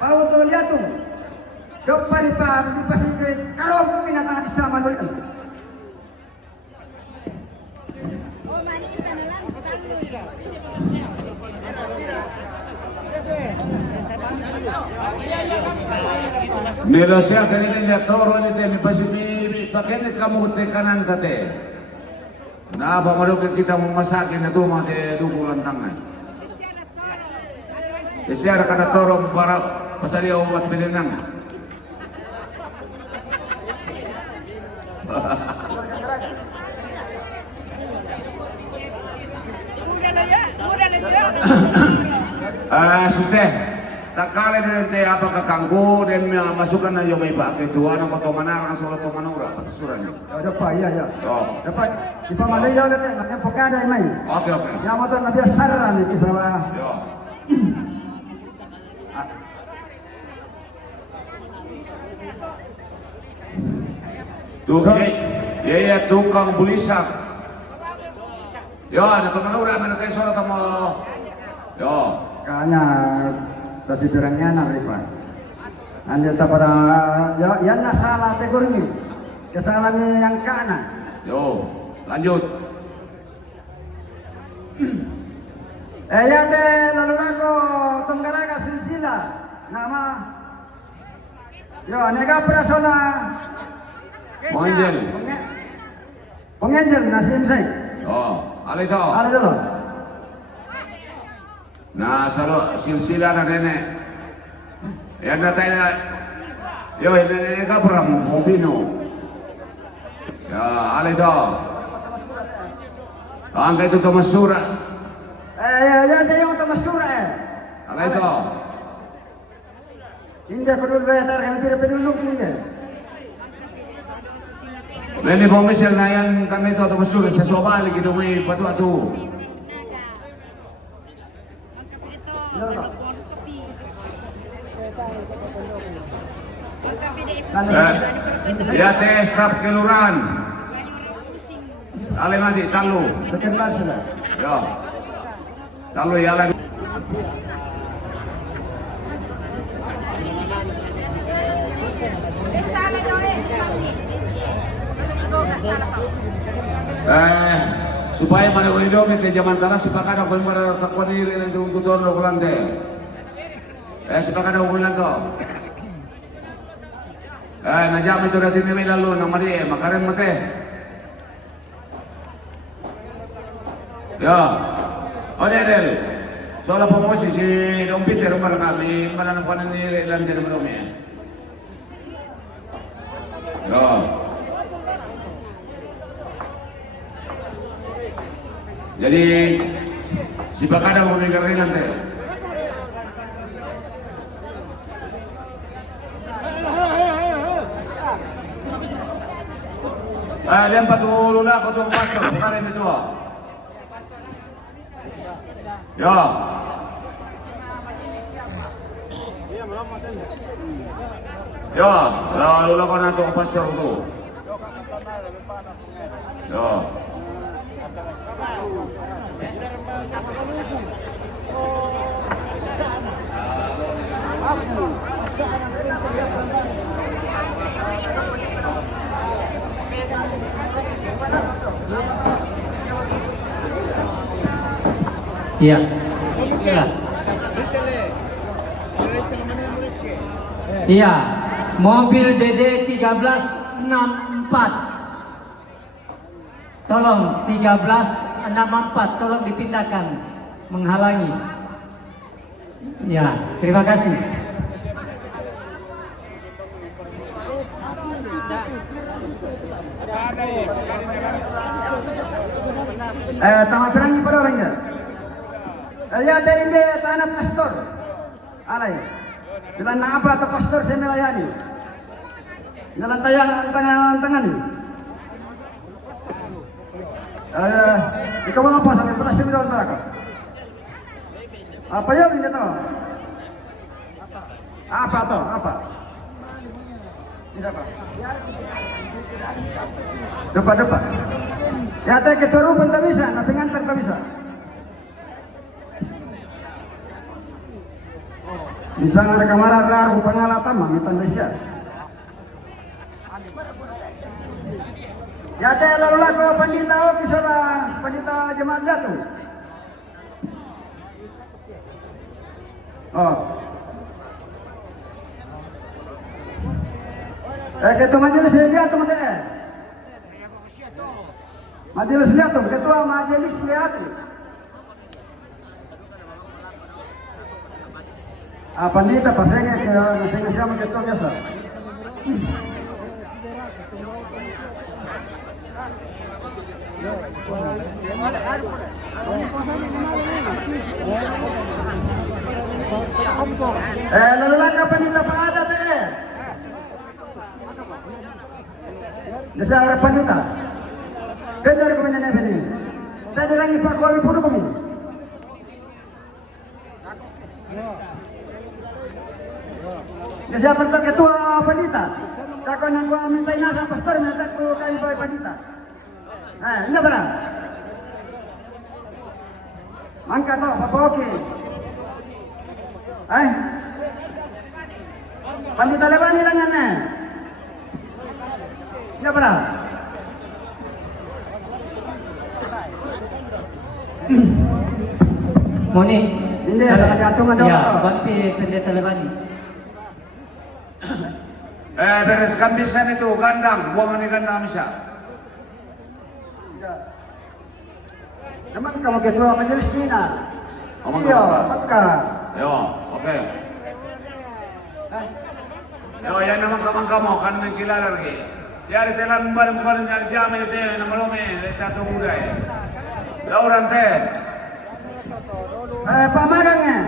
Pauto lihat tuh. Yo, pari pa di pasir ke kalau pinatang sama dulu. Oh, mani Nilo siya kanina niya toro ni te mi pakai kamu te kanan kate. Na ba madukit kita memasakin na tuma te dukulan tangan. Siya kana toro para pasali umat bilinang. Suster, tak kali nanti apa kekanggu dan masukkan aja may pakai tuan ang kotomanarang sulat tomanura patasuran. Dapat, iya. Oh. Dapat. Di pamalayaw natin, ang pagkada ay may. Oke. Yang motor na biya saran ito sa Yo. Tuh, ya tukang bulisak. Yo, ada tomanura mana tayo surat mo. Yo. kanya kasi pirangnya na riba. Anda tak pada yang salah tegur ni. Kesalahan yang kanan. Yo, lanjut. Ya te lalu aku tunggaraga silsila nama. Yo, nega prasona. Monjel. Pengenjel nasim saya. Oh, alay to. Ada dulu. Nah, salo silsila na nenek. Yan na tayo na. Yo, nenek ka para mo pino. Ya, alay to. Ang kayo ito masura. Ya te yung tamasura Alay to. Hindi ako dulu bayar kami tidak pedulung punya. Nene po Michelle na yan tanay to masura sa sobali kito may patu-atu. Ya te staf keluran. Alay mati talu. Second class lah. Yo. Talu ya lagi. Supaya mana ulido kita zaman tanah sepakat aku mana takut diri nanti untuk turun lo kulante. Sepakat aku bilang kau. Najam itu dah tindak lalu nama dia makanan mate. Ya, Del. Soal promosi si Om Peter barang kami mana nampak ni lantai belum ya. Ya. Jadi si Bakada mau mikir nanti. Lempar dulu lah kau tu pastor kemarin itu. Ya. Ya, lalu lah kau nanti pastor itu. Ya. Iya. Iya. Mobil DD 1364. Tolong 1364 tolong dipindahkan menghalangi. Ya, terima kasih. Tama perangi pada orang ya. Ya dari dia tanah pastor. Alay. Jalan apa atau pastor saya melayani. Jalan tayang tangan ini. Ikaw mga po, sabi patas yung doon talaga. Apa yun ito? Apa to? Apa? Isa pa? Depa. Yata keturupan tak bisa, napingantar tak bisa. Bisa nga kamara raro pangalatan, mangitan na siya. Yata lalu ko pandita o kisara pandita jemaat jatuh. Oh. Ketua Majelis Liatum teh. Majelis Liatum, Ketua Majelis Liatum. Pandita pasengnya ke masing-masing sama ketua biasa. Lalu langkah pandita Pak Ada teh. Desa arah pandita. Kejar kami nenek ini. Tadi lagi Pak Kuami pun kami. Siapa ketua pandita? Takkan yang gua minta nasa pastor minta ku kami bawa pandita. Enggak berang. Mangka toh Pak Oke. Pandita lewan hilangannya. Enggak berang. Moni. Ini ada atungan dong. Ya, Bampi pendeta Lewani. Bereskan bisa itu kandang, buangan di kandang bisa. Emang kamu ketua majelis Nina? Omong Iya, apa? maka. Yo, oke. Yo, yan naman kamu kan mengkilala lagi. Yari telan bareng-bareng nyari jamin itu nama lome, satu muda ya. Lauran teh. Pak Magangnya.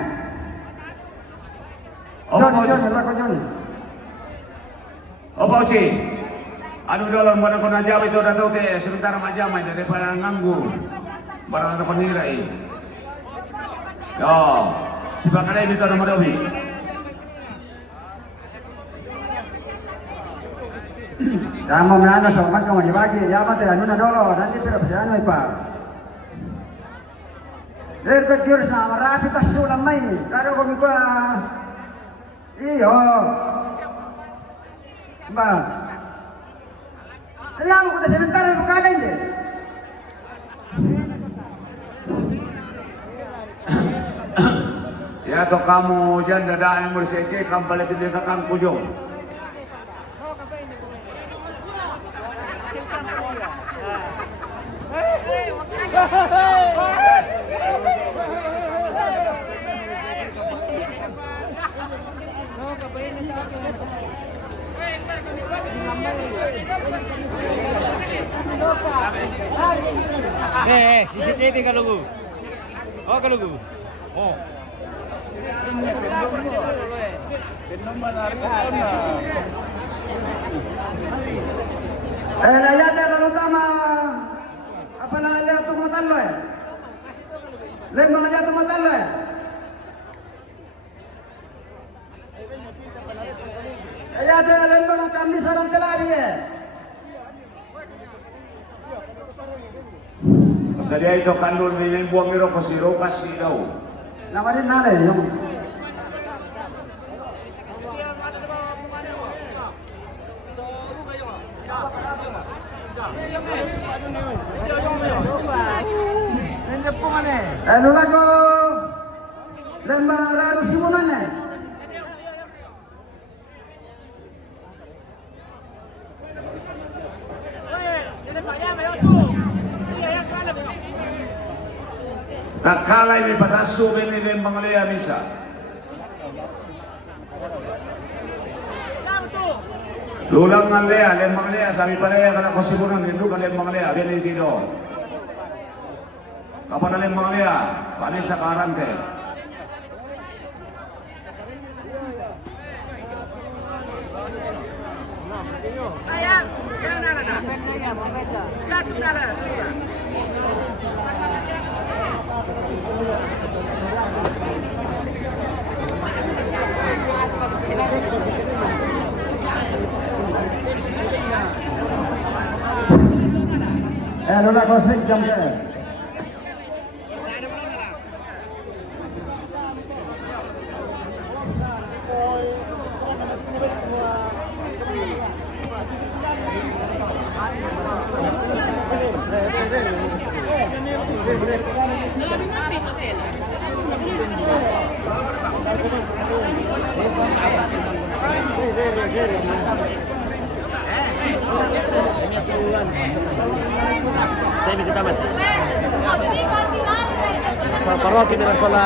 John. Apa Uci? Anu dalam mana kau najam itu dah tahu teh sebentar majam aja daripada nganggur. Barang ada penirai. Yo, sebab ada itu nama Dewi. Kamu menana sobat kamu dibagi, ya apa teh anu dolo nanti pira anu Pak. Lihat jurus nama rapi tas sulam main. Karo kami gua. Iyo. Mbak. Yang udah sebentar buka ada ini. Ya toh kamu jangan dadaan berseke kamu balik ke kang kujung. CCTV kalau bu. Oh kalau bu. Oh. Lihat kalau utama apa namanya tuh matan lo ya? Lembang aja tuh matan lo ya? Lihat lembang kami sarang telari ya? Saya itu kandul ini buang miro kasiro kasih tahu. Nama dia nale yang. Lula ko lembang raru simunan ya. Tak kala ini patasu ini lembang lea bisa. Lulang ngan lea, lembang lea, sabi pa lea kana kosibunan, hindu ka lembang lea, bini tido. Kapan na lembang lea, panis sa karante. Sayang, yang nana na. Katu nana. Lula ko jam ke. ini kita mat. Sa paroti na sala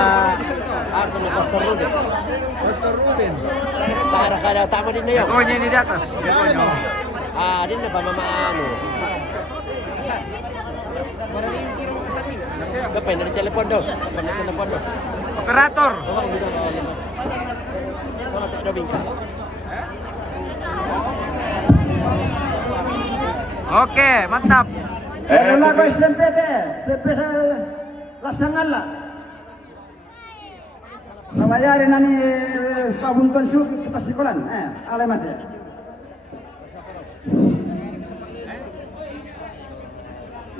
ako ni Pastor Ruben. Pastor Ruben. Para kada tama din na yun. Ito niya ni datos. Ito niya. Din na pamamaano. Dapat na telepon daw. Telepon daw. Operator. Wala sa bingka. Oke, mantap. Wala ko SMP sa lasangan lah. Nabayarin na ni Pabunton Syuk itu kasikolan. Alamat ya.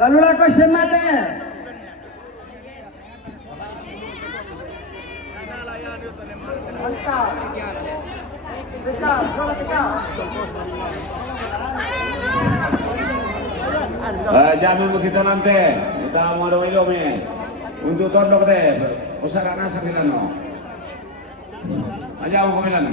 Lalu lah ko semate. Mantap. Tikal, soal tikal. Jamin begitu nanti kita mau ada ilmu untuk tondok deh usara nasa kilano aja mau kemilan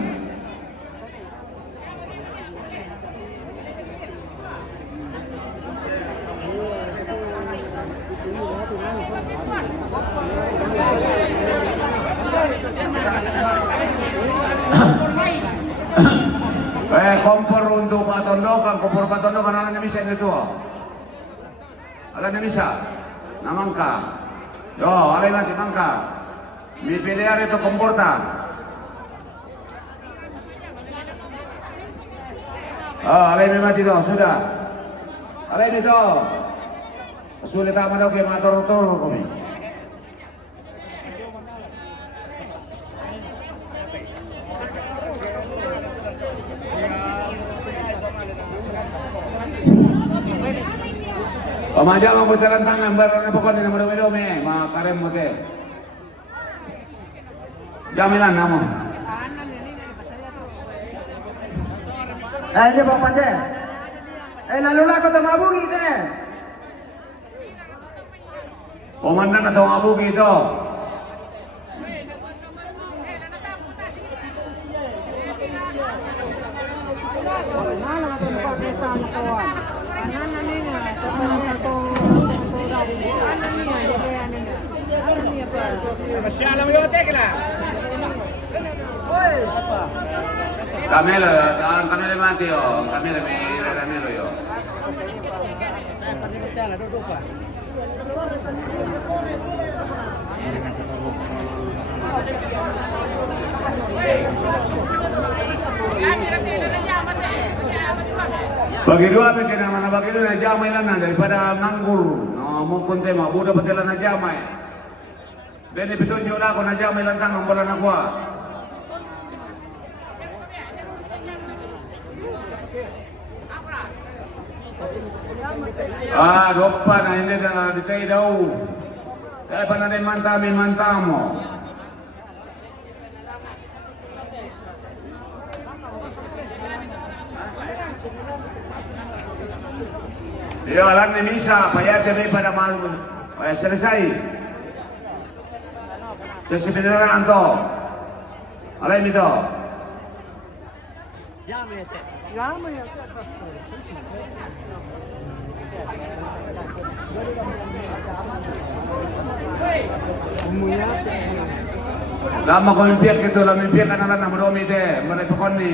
kompor untuk kompor patondokan anak bisa itu ala na misa namangka yo alay mati mangka mi pelear itu komporta alay mi mati do sudah alay nito sulit tama daw kay mator-tor kami Pemaja mau putaran tangan barang apa kon nama dome ma karem mote. Jamilan namo. Ini bapak deh. Lalu lah kau tak mabuk itu. Komandan atau mabuk itu. Kamera, jangan kamera mati yo, kamera kamera yo. Bagi dua bikin mana bagi dua jamai lana daripada nganggur. No, mungkin tema budak betelan na jamai. Beni petunjuk lah kau na jamai lantang ambalan aku. Dopa na ini dah dikai dau. Kaya pa na din mantamo. Dia alam ni misa, payah dia pada malam, payah selesai. Sebenarnya anto, alai mito. Lama kau mimpiak gitu, lama mimpiak anak-anak nama domi deh, mereka pekon ni.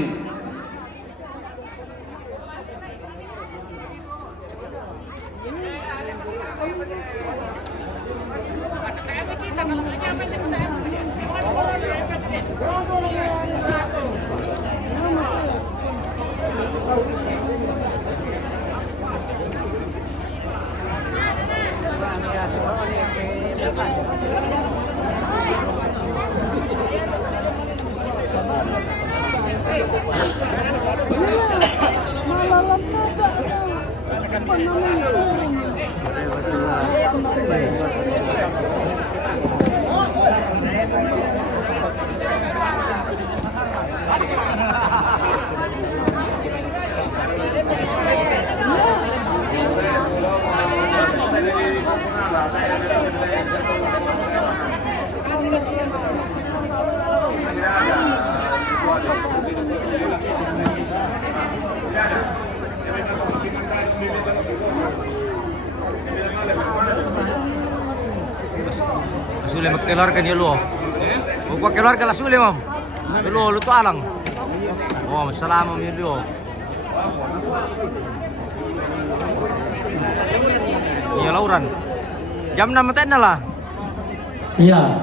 sulit magkeluarga niyo lo. Huwag magkeluarga la sulit ma'am. Lo luto alang. Oh, salamat mo yun lo. Iya lauran. Jam 6 meten lah. Ya.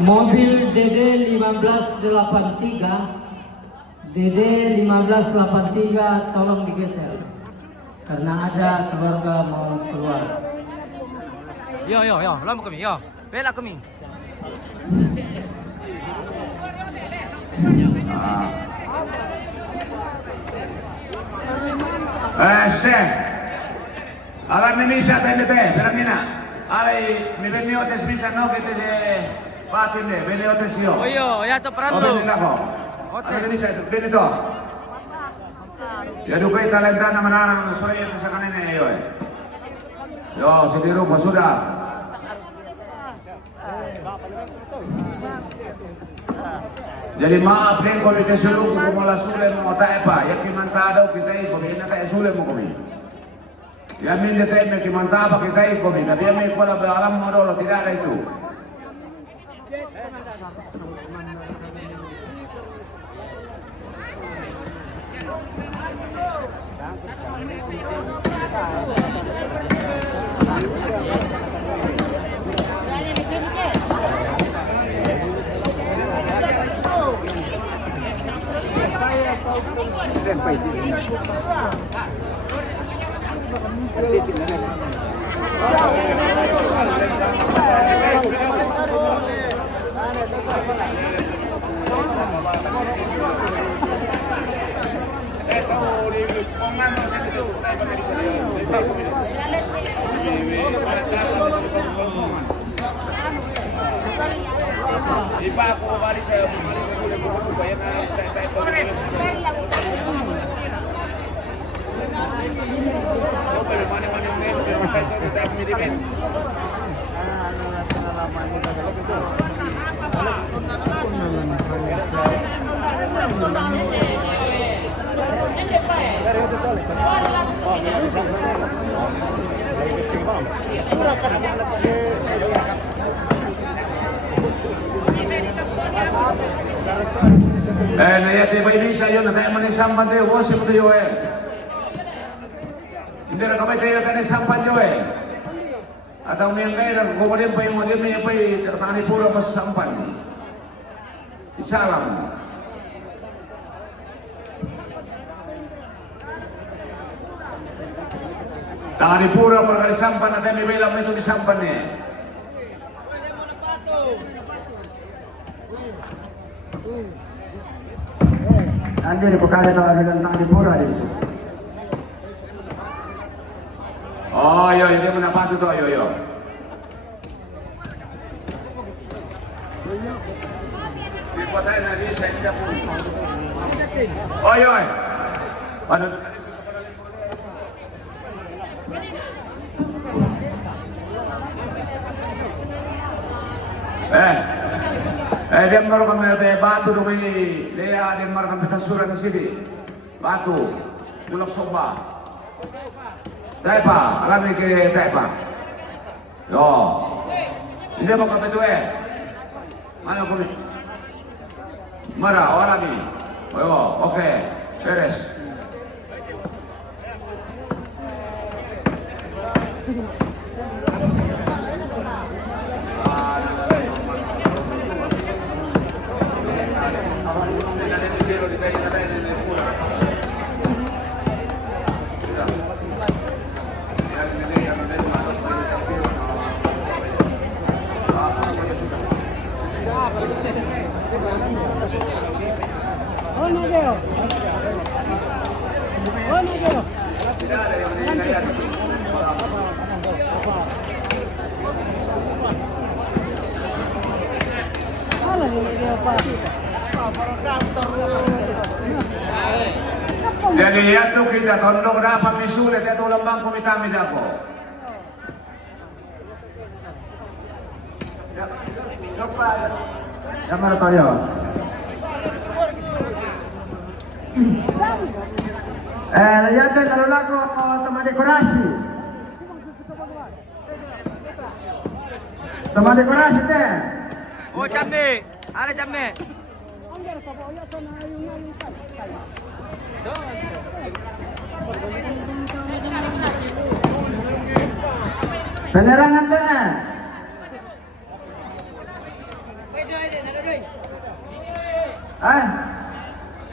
Mobil DD 1583 tolong digeser karena ada keluarga mau keluar. Yo, lama kami, yo. Bela kami. Steh. Alam ni misa tayo teh, berangina. Alay, mi beniotes misa no kita je patin deh, beniotes yo. Oh yo, ya to peran lo. Ano misa itu? Benito. Ya dukay talenta na manarang sore yang sa kanina yo. Yo, sendiri po sudah. Jadi maaf nih kalau kita suruh kumula sule mo tayo pa, yakimanta daw kita iko, na tayo sule mo kami. Yamin na tayo may kimanta pa kita iko, tapi yamin ko lang alam mo daw, tidak ada itu. Iba ako bali sa sulit ko bayan na tayo. Pero mani men, pero tayo tayo midibin. Nayati ba ibisa yun, na tayo manisampan tayo, wasip tayo Hindi na kamay tayo kanisampan nyo At ang mga ngayon, kumarin pa yung mga may pa'y katani pura masasampan. Isa lang. Tani pura para kanisampan na tayo may bilang ito nisampan Andi ni pagkala tayo bilang tani pura din. Oh, yo, hindi mo napato to, yo. Hindi po tayo na di sa inyo po. Oh, yo. Ano? Dia merupakan batu demi dia merupakan petasuran di sini. Batu, bulak soba. Taipa, alami ke Taipa. Yo, ini mau ke itu Mana kau? Mara, alami. Yo, oke, beres. Jadi itu kita tondok dapat misulit itu lembang kumitami dako. Kamar tayo. Layatan kalau lagu teman dekorasi. Teman dekorasi teh. Oh, jambe. Ada jambe. Penerangan teh.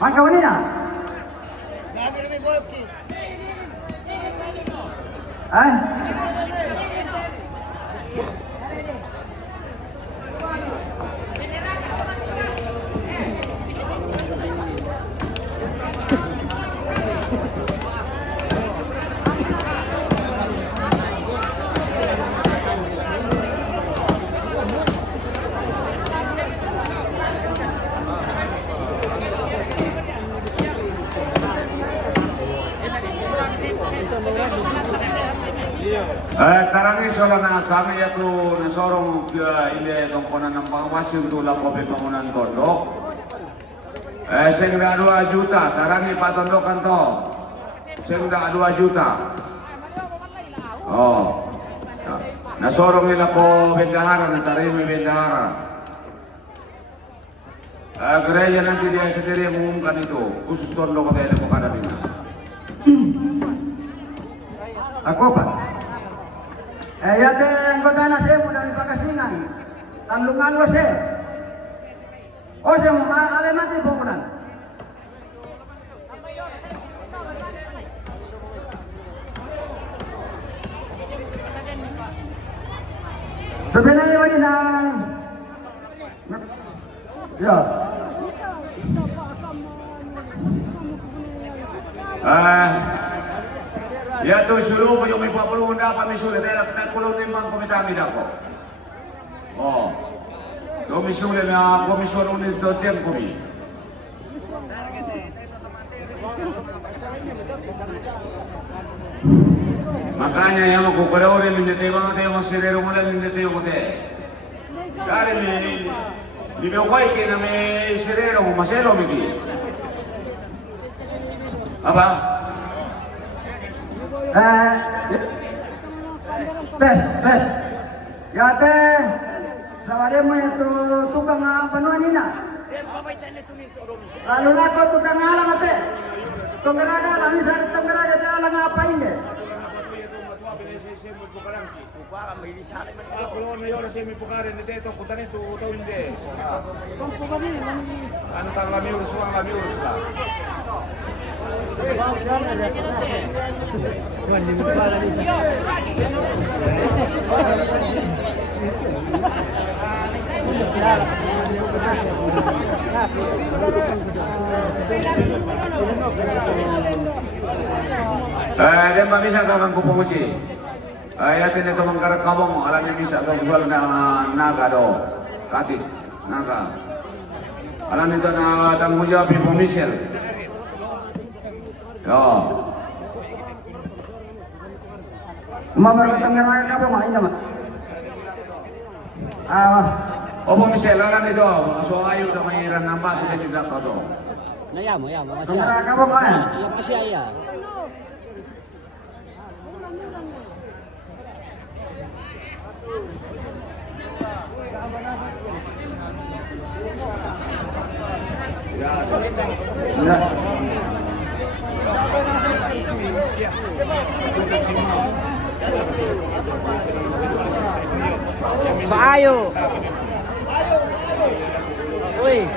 Mangka ini na? Karang isola na sami yatu nasorong ile tongkonan ng pangwasi untuk lakopi bangunan tondok. Sehingga 2 juta, tarangi patondokan to. Sehingga 2 juta. Oh. Nasorong nila ko bendahara, natarimi bendahara. Gereja nanti dia sendiri yang mengumumkan itu, khusus tondok kota ilmu kadabina. Ako pa. Yate anggota na siya mo dami pagasingan. Tanlungan lo siya. O siya mo, maalimati po mo lang. Sabi na iwan na... Ya tu suruh yung may papulong na kami sulit ay nagkulong limang komitami na ko. Oh. Kami sulit na komisyon ulit to tiyan kami. Makanya yang aku kau rin hindi tayo mga sirero mo lang hindi tayo mo tayo. Kaya ni may kaya na may sirero mo maselo migi. Apa? Tes. Yate, sawari mo itu tukang panuan nina. Lalu nako tukang alang ate. Tunggaraga, lami sa tunggaraga ta alang apain deh. Kalau na yun kasi may pukarin nito ito kutan ito utaw hindi. Ano tang lami urus lah. Dia mbak bisa kakang kupunguci. Ayatin itu mengkarak kabong, alamnya bisa kau jual na naga do, katit naga. Alam itu na tanggung jawab ibu Michelle. Yo. Umamar katang ngeraya kabong mah indah mah. Opo Michelle, alam itu, so ayo udah mengiran nambah saya juga kau. Ya, masih. Ngeraya kabong mah. Iya, masih ya. Ayo. Woi.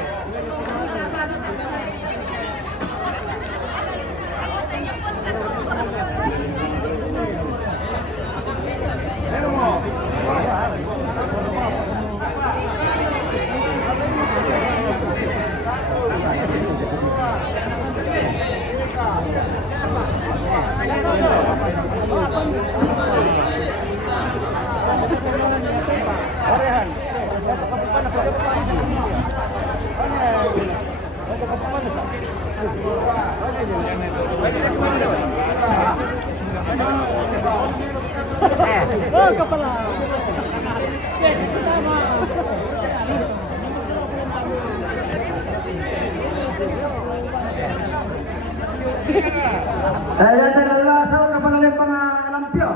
Ya terlalu kapan oleh pengalampio.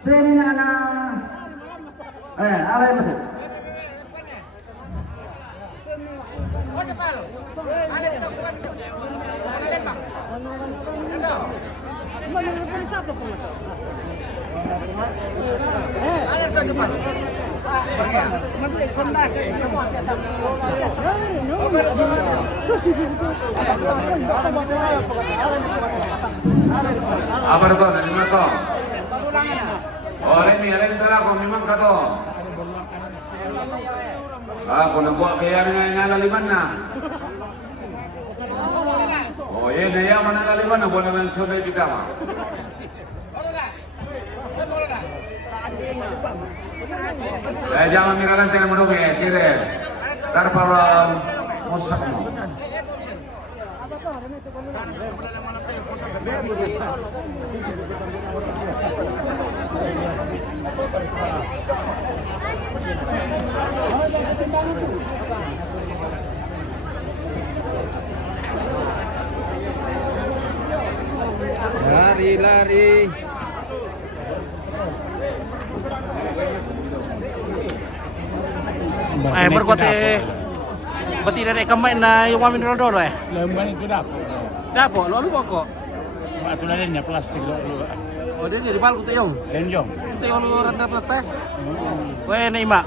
Sini na alay betul. Apa itu? Dari mana tuh? Oh, Remi talaga, memang ka to. Kung nakuha kaya nga nalaliman na. Oh, yan na yaman na nalaliman na, buwan naman sunay bitawa. Jangan miralan tayo mo nung sire. Tarpara musak mo. Lari. Ay, berkote. Berarti dari kemain na yung amin Ronaldo eh. Lemban itu dapat. Dapo, lo ba ko? Ito na rin niya, plastic lo. Oh, dia di bal ko tayong. Lenjong. Tayong lo randa plata. Weh na ima.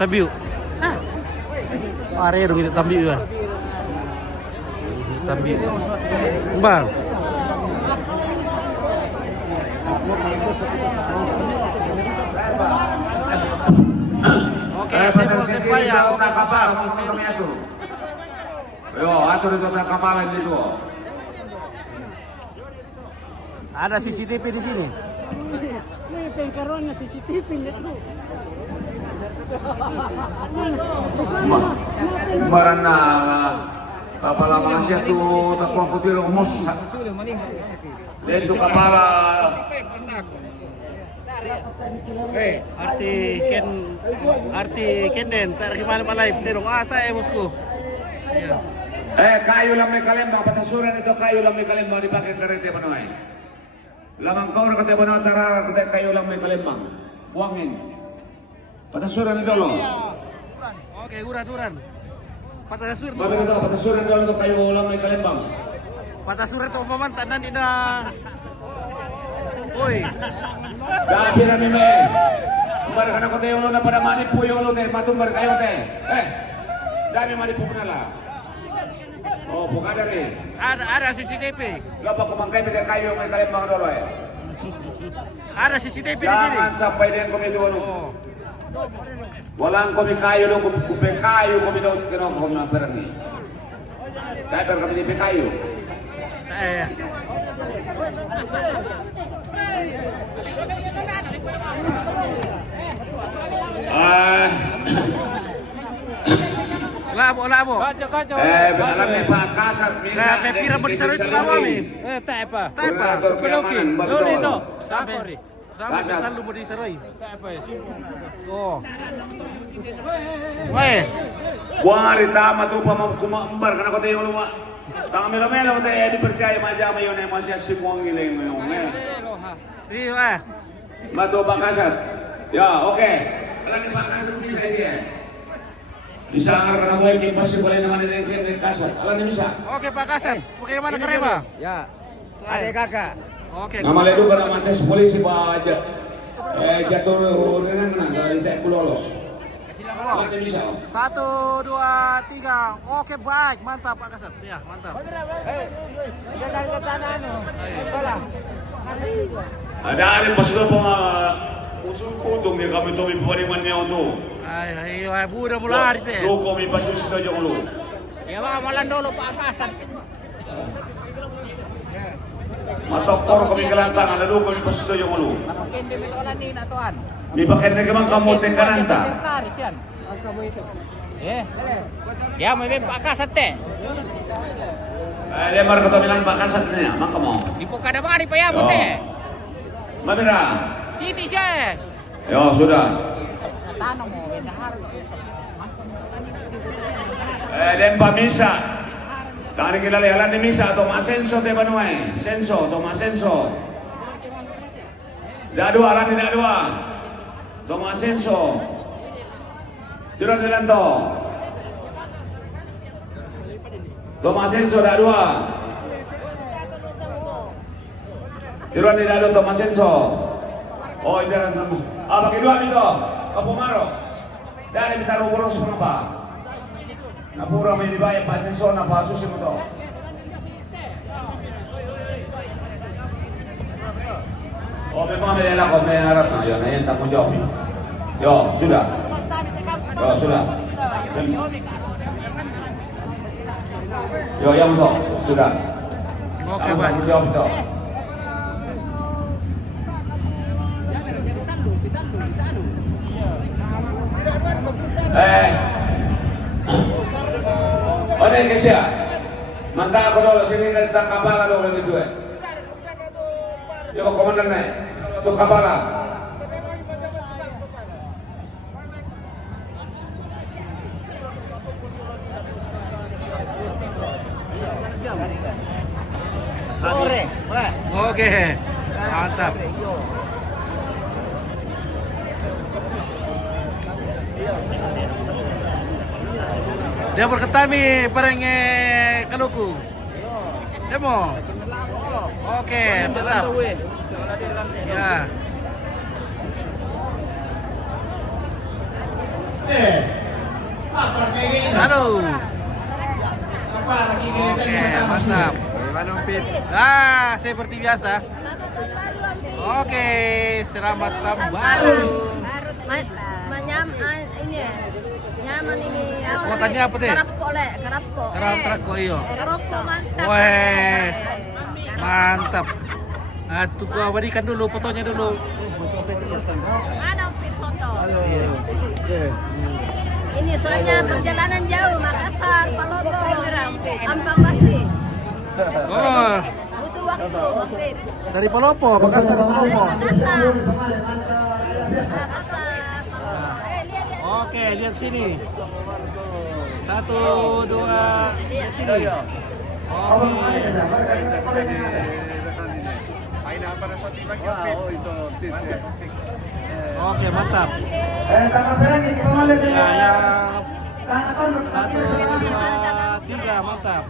Tabiu. Are dong itu tabiu ya. Tabiu. Bang. Oke, saya mau ya. Tak kapal, kami itu. Yo, atur itu tak kapalan itu. Ada CCTV di sini. May pengkaroon na CCTV nito. Baran na kapala Malaysia tu takuang putih mos. Dan tu kapala arti Kenden, tak gimana malay, terong ata bosku. Kayu lang may kalembang, patasuran ito kayu lang may kalembang dipakai kereta Manoy. Lamang kau nak kata Manoy tarara kata kayu lang may kalembang. Buangin. Patasuran ito lo. Oke, uran. Patasuran. Kami ito patasuran ito kayu lang may kalembang. Patasuran to pamantan nan ina. Oi. Gabi na ni me. Umbar ka na ko tayo na para manipu yung lo te, matumbar kayo te. Dami manipu na la. Oh, bukan dari. Ada CCTV. Gapa kumangkay pita kayo may kalembang dolo eh. Ada CCTV di sini. Jangan sampai dengan kami dulu. Walang kami kayo dong, kupe kayo kami dong kenong kami na perangi. Dahil kami di kayo. Labo. Benaran ni Pak Kasat bisa. Pira mo di saroy ito labo mi. Tepa. Keamanan, Lolo betul. ito. Sabi selalu mo di saroy. Oh. Weh. Wari tama tu pamamkumambar kana ko tayo luma. Tama melo tayo dipercaya majama yon masih simuang giling mo. Iya. Mato Pak Kasat. Ya, oke. Kalau ni Pak Kasat bisa dia. Bisa karena mau ikut masih boleh dengan ini Kasat. Kalau ni bisa. Oke Pak Kasat. Bagaimana kerema? Ya. Ada kakak. Oke. Nama ledu karena mantes polisi Pak aja. Jatuh dengan dari tak lolos. Kalau ni bisa. 1, 2, 3. Oke, baik. Mantap Pak Kasat. Ya, mantap. Jangan ke sana Itulah. Ada alih pasal pema usul kutung dia kami tu pembandingannya untuk. Ay, budak mulai teh. Lu kami pasal sudah jauh lu. Ya bang, malam dulu Pak Kasat. Matokor kami kelantang ada lu kami pasal sudah jauh lu. Pakai di betolan ni natuan. Di pakai negara kamu tengkaranta. Taris yan. Kamu itu. Ya, may Pak Kasat teh. Dia baru kata bilang Pak Kasat ni, mak kamu. Di buka ada mari pa ya mo teh. Mamira. Titi siya. Ya sudah. Tanong mo, dahar. Dan pamisa. Tadi kita lihat di misa atau masenso te banuai. Senso atau masenso. Dah dua, Rani dah dua. Tomas Senso. Tiran Delanto. Tomas Senso dah dua. Tiran Delanto Tomas Senso. Oh, ini dah tamu. Bagi dua itu. Kapumaro. Dari kita ruburos mengapa? Napura may dibayang Pak Senso na pasusin mo to. Oh, memang melela kau may harap na yun. Ayan, tanggung jawab. Yo, sudah. Yo, sudah. Yo, yang to. Sudah. Oke, Ang Pak. tanggung jawab to. Ano yung kasi manta ako doon, sini na itang kapala doon ulit ito eh. Yung komandan na eh, itong kapala. Sore. Oke, mantap. Dia berketami parang kaluku. Demo. Oke, mantap. Ya. Aduh. Oke, mantap. Seperti biasa. Oke, selamat tahun baru. Nyaman ini. Sebutannya apa teh? Karapko le, karapko. Karapko iyo. Karapko mantap. Weh, mantap. Nah, tunggu abadikan dulu fotonya dulu. Mana fit foto? Ini soalnya perjalanan jauh, Makassar, Palopo, Ampang Basi. Oh, Butuh waktu. dari Palopo, Makassar Palopo. Oke, lihat sini. 1, 2, lihat sini. Oke, mantap. Ya, yang 1, 2, 3, mantap.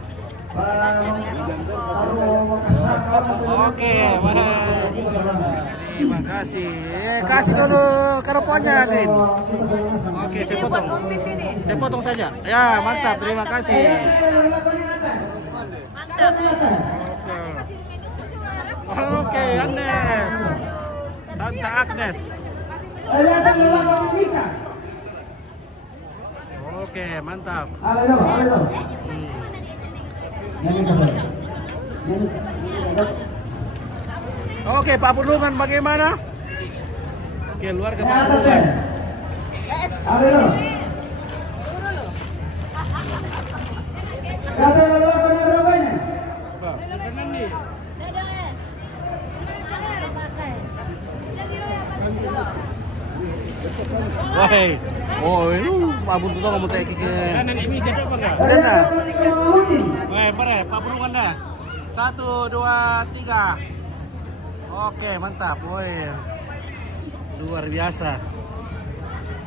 Oke, mana? Terima kasih. Kasih dulu karaponya, Din. Oke, saya potong. Saya potong saja. Ya, mantap. Terima kasih. Oke, Agnes. Tante Agnes. Oke, mantap. Oke, Pak Purlungan bagaimana? Oke, luar ke Pak Purlungan. Wahai, oh ini abun tuh kamu tak ke. Kanan ini jadi apa enggak? Wahai, pare, Pak Purlungan dah. 1, 2, 3. Oke, mantap. Woi. Luar biasa.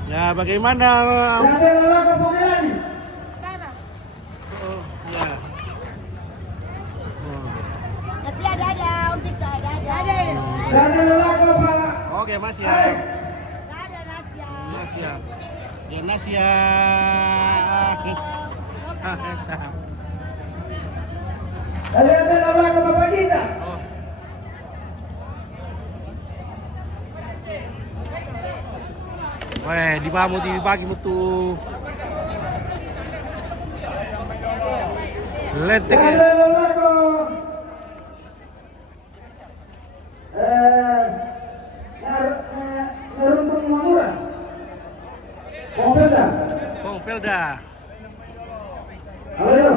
Ya, bagaimana? Oh, ya. Masih ada, Umpit ada. Oke, Mas ya. Ada Nasya. Mas ya. Ya, Nas ya. Weh, dibagi mutu. Letek. Pelda. Halo.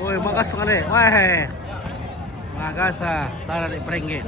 Woi, bagas sekali. Wah. Magasa, Tara di Prenggin.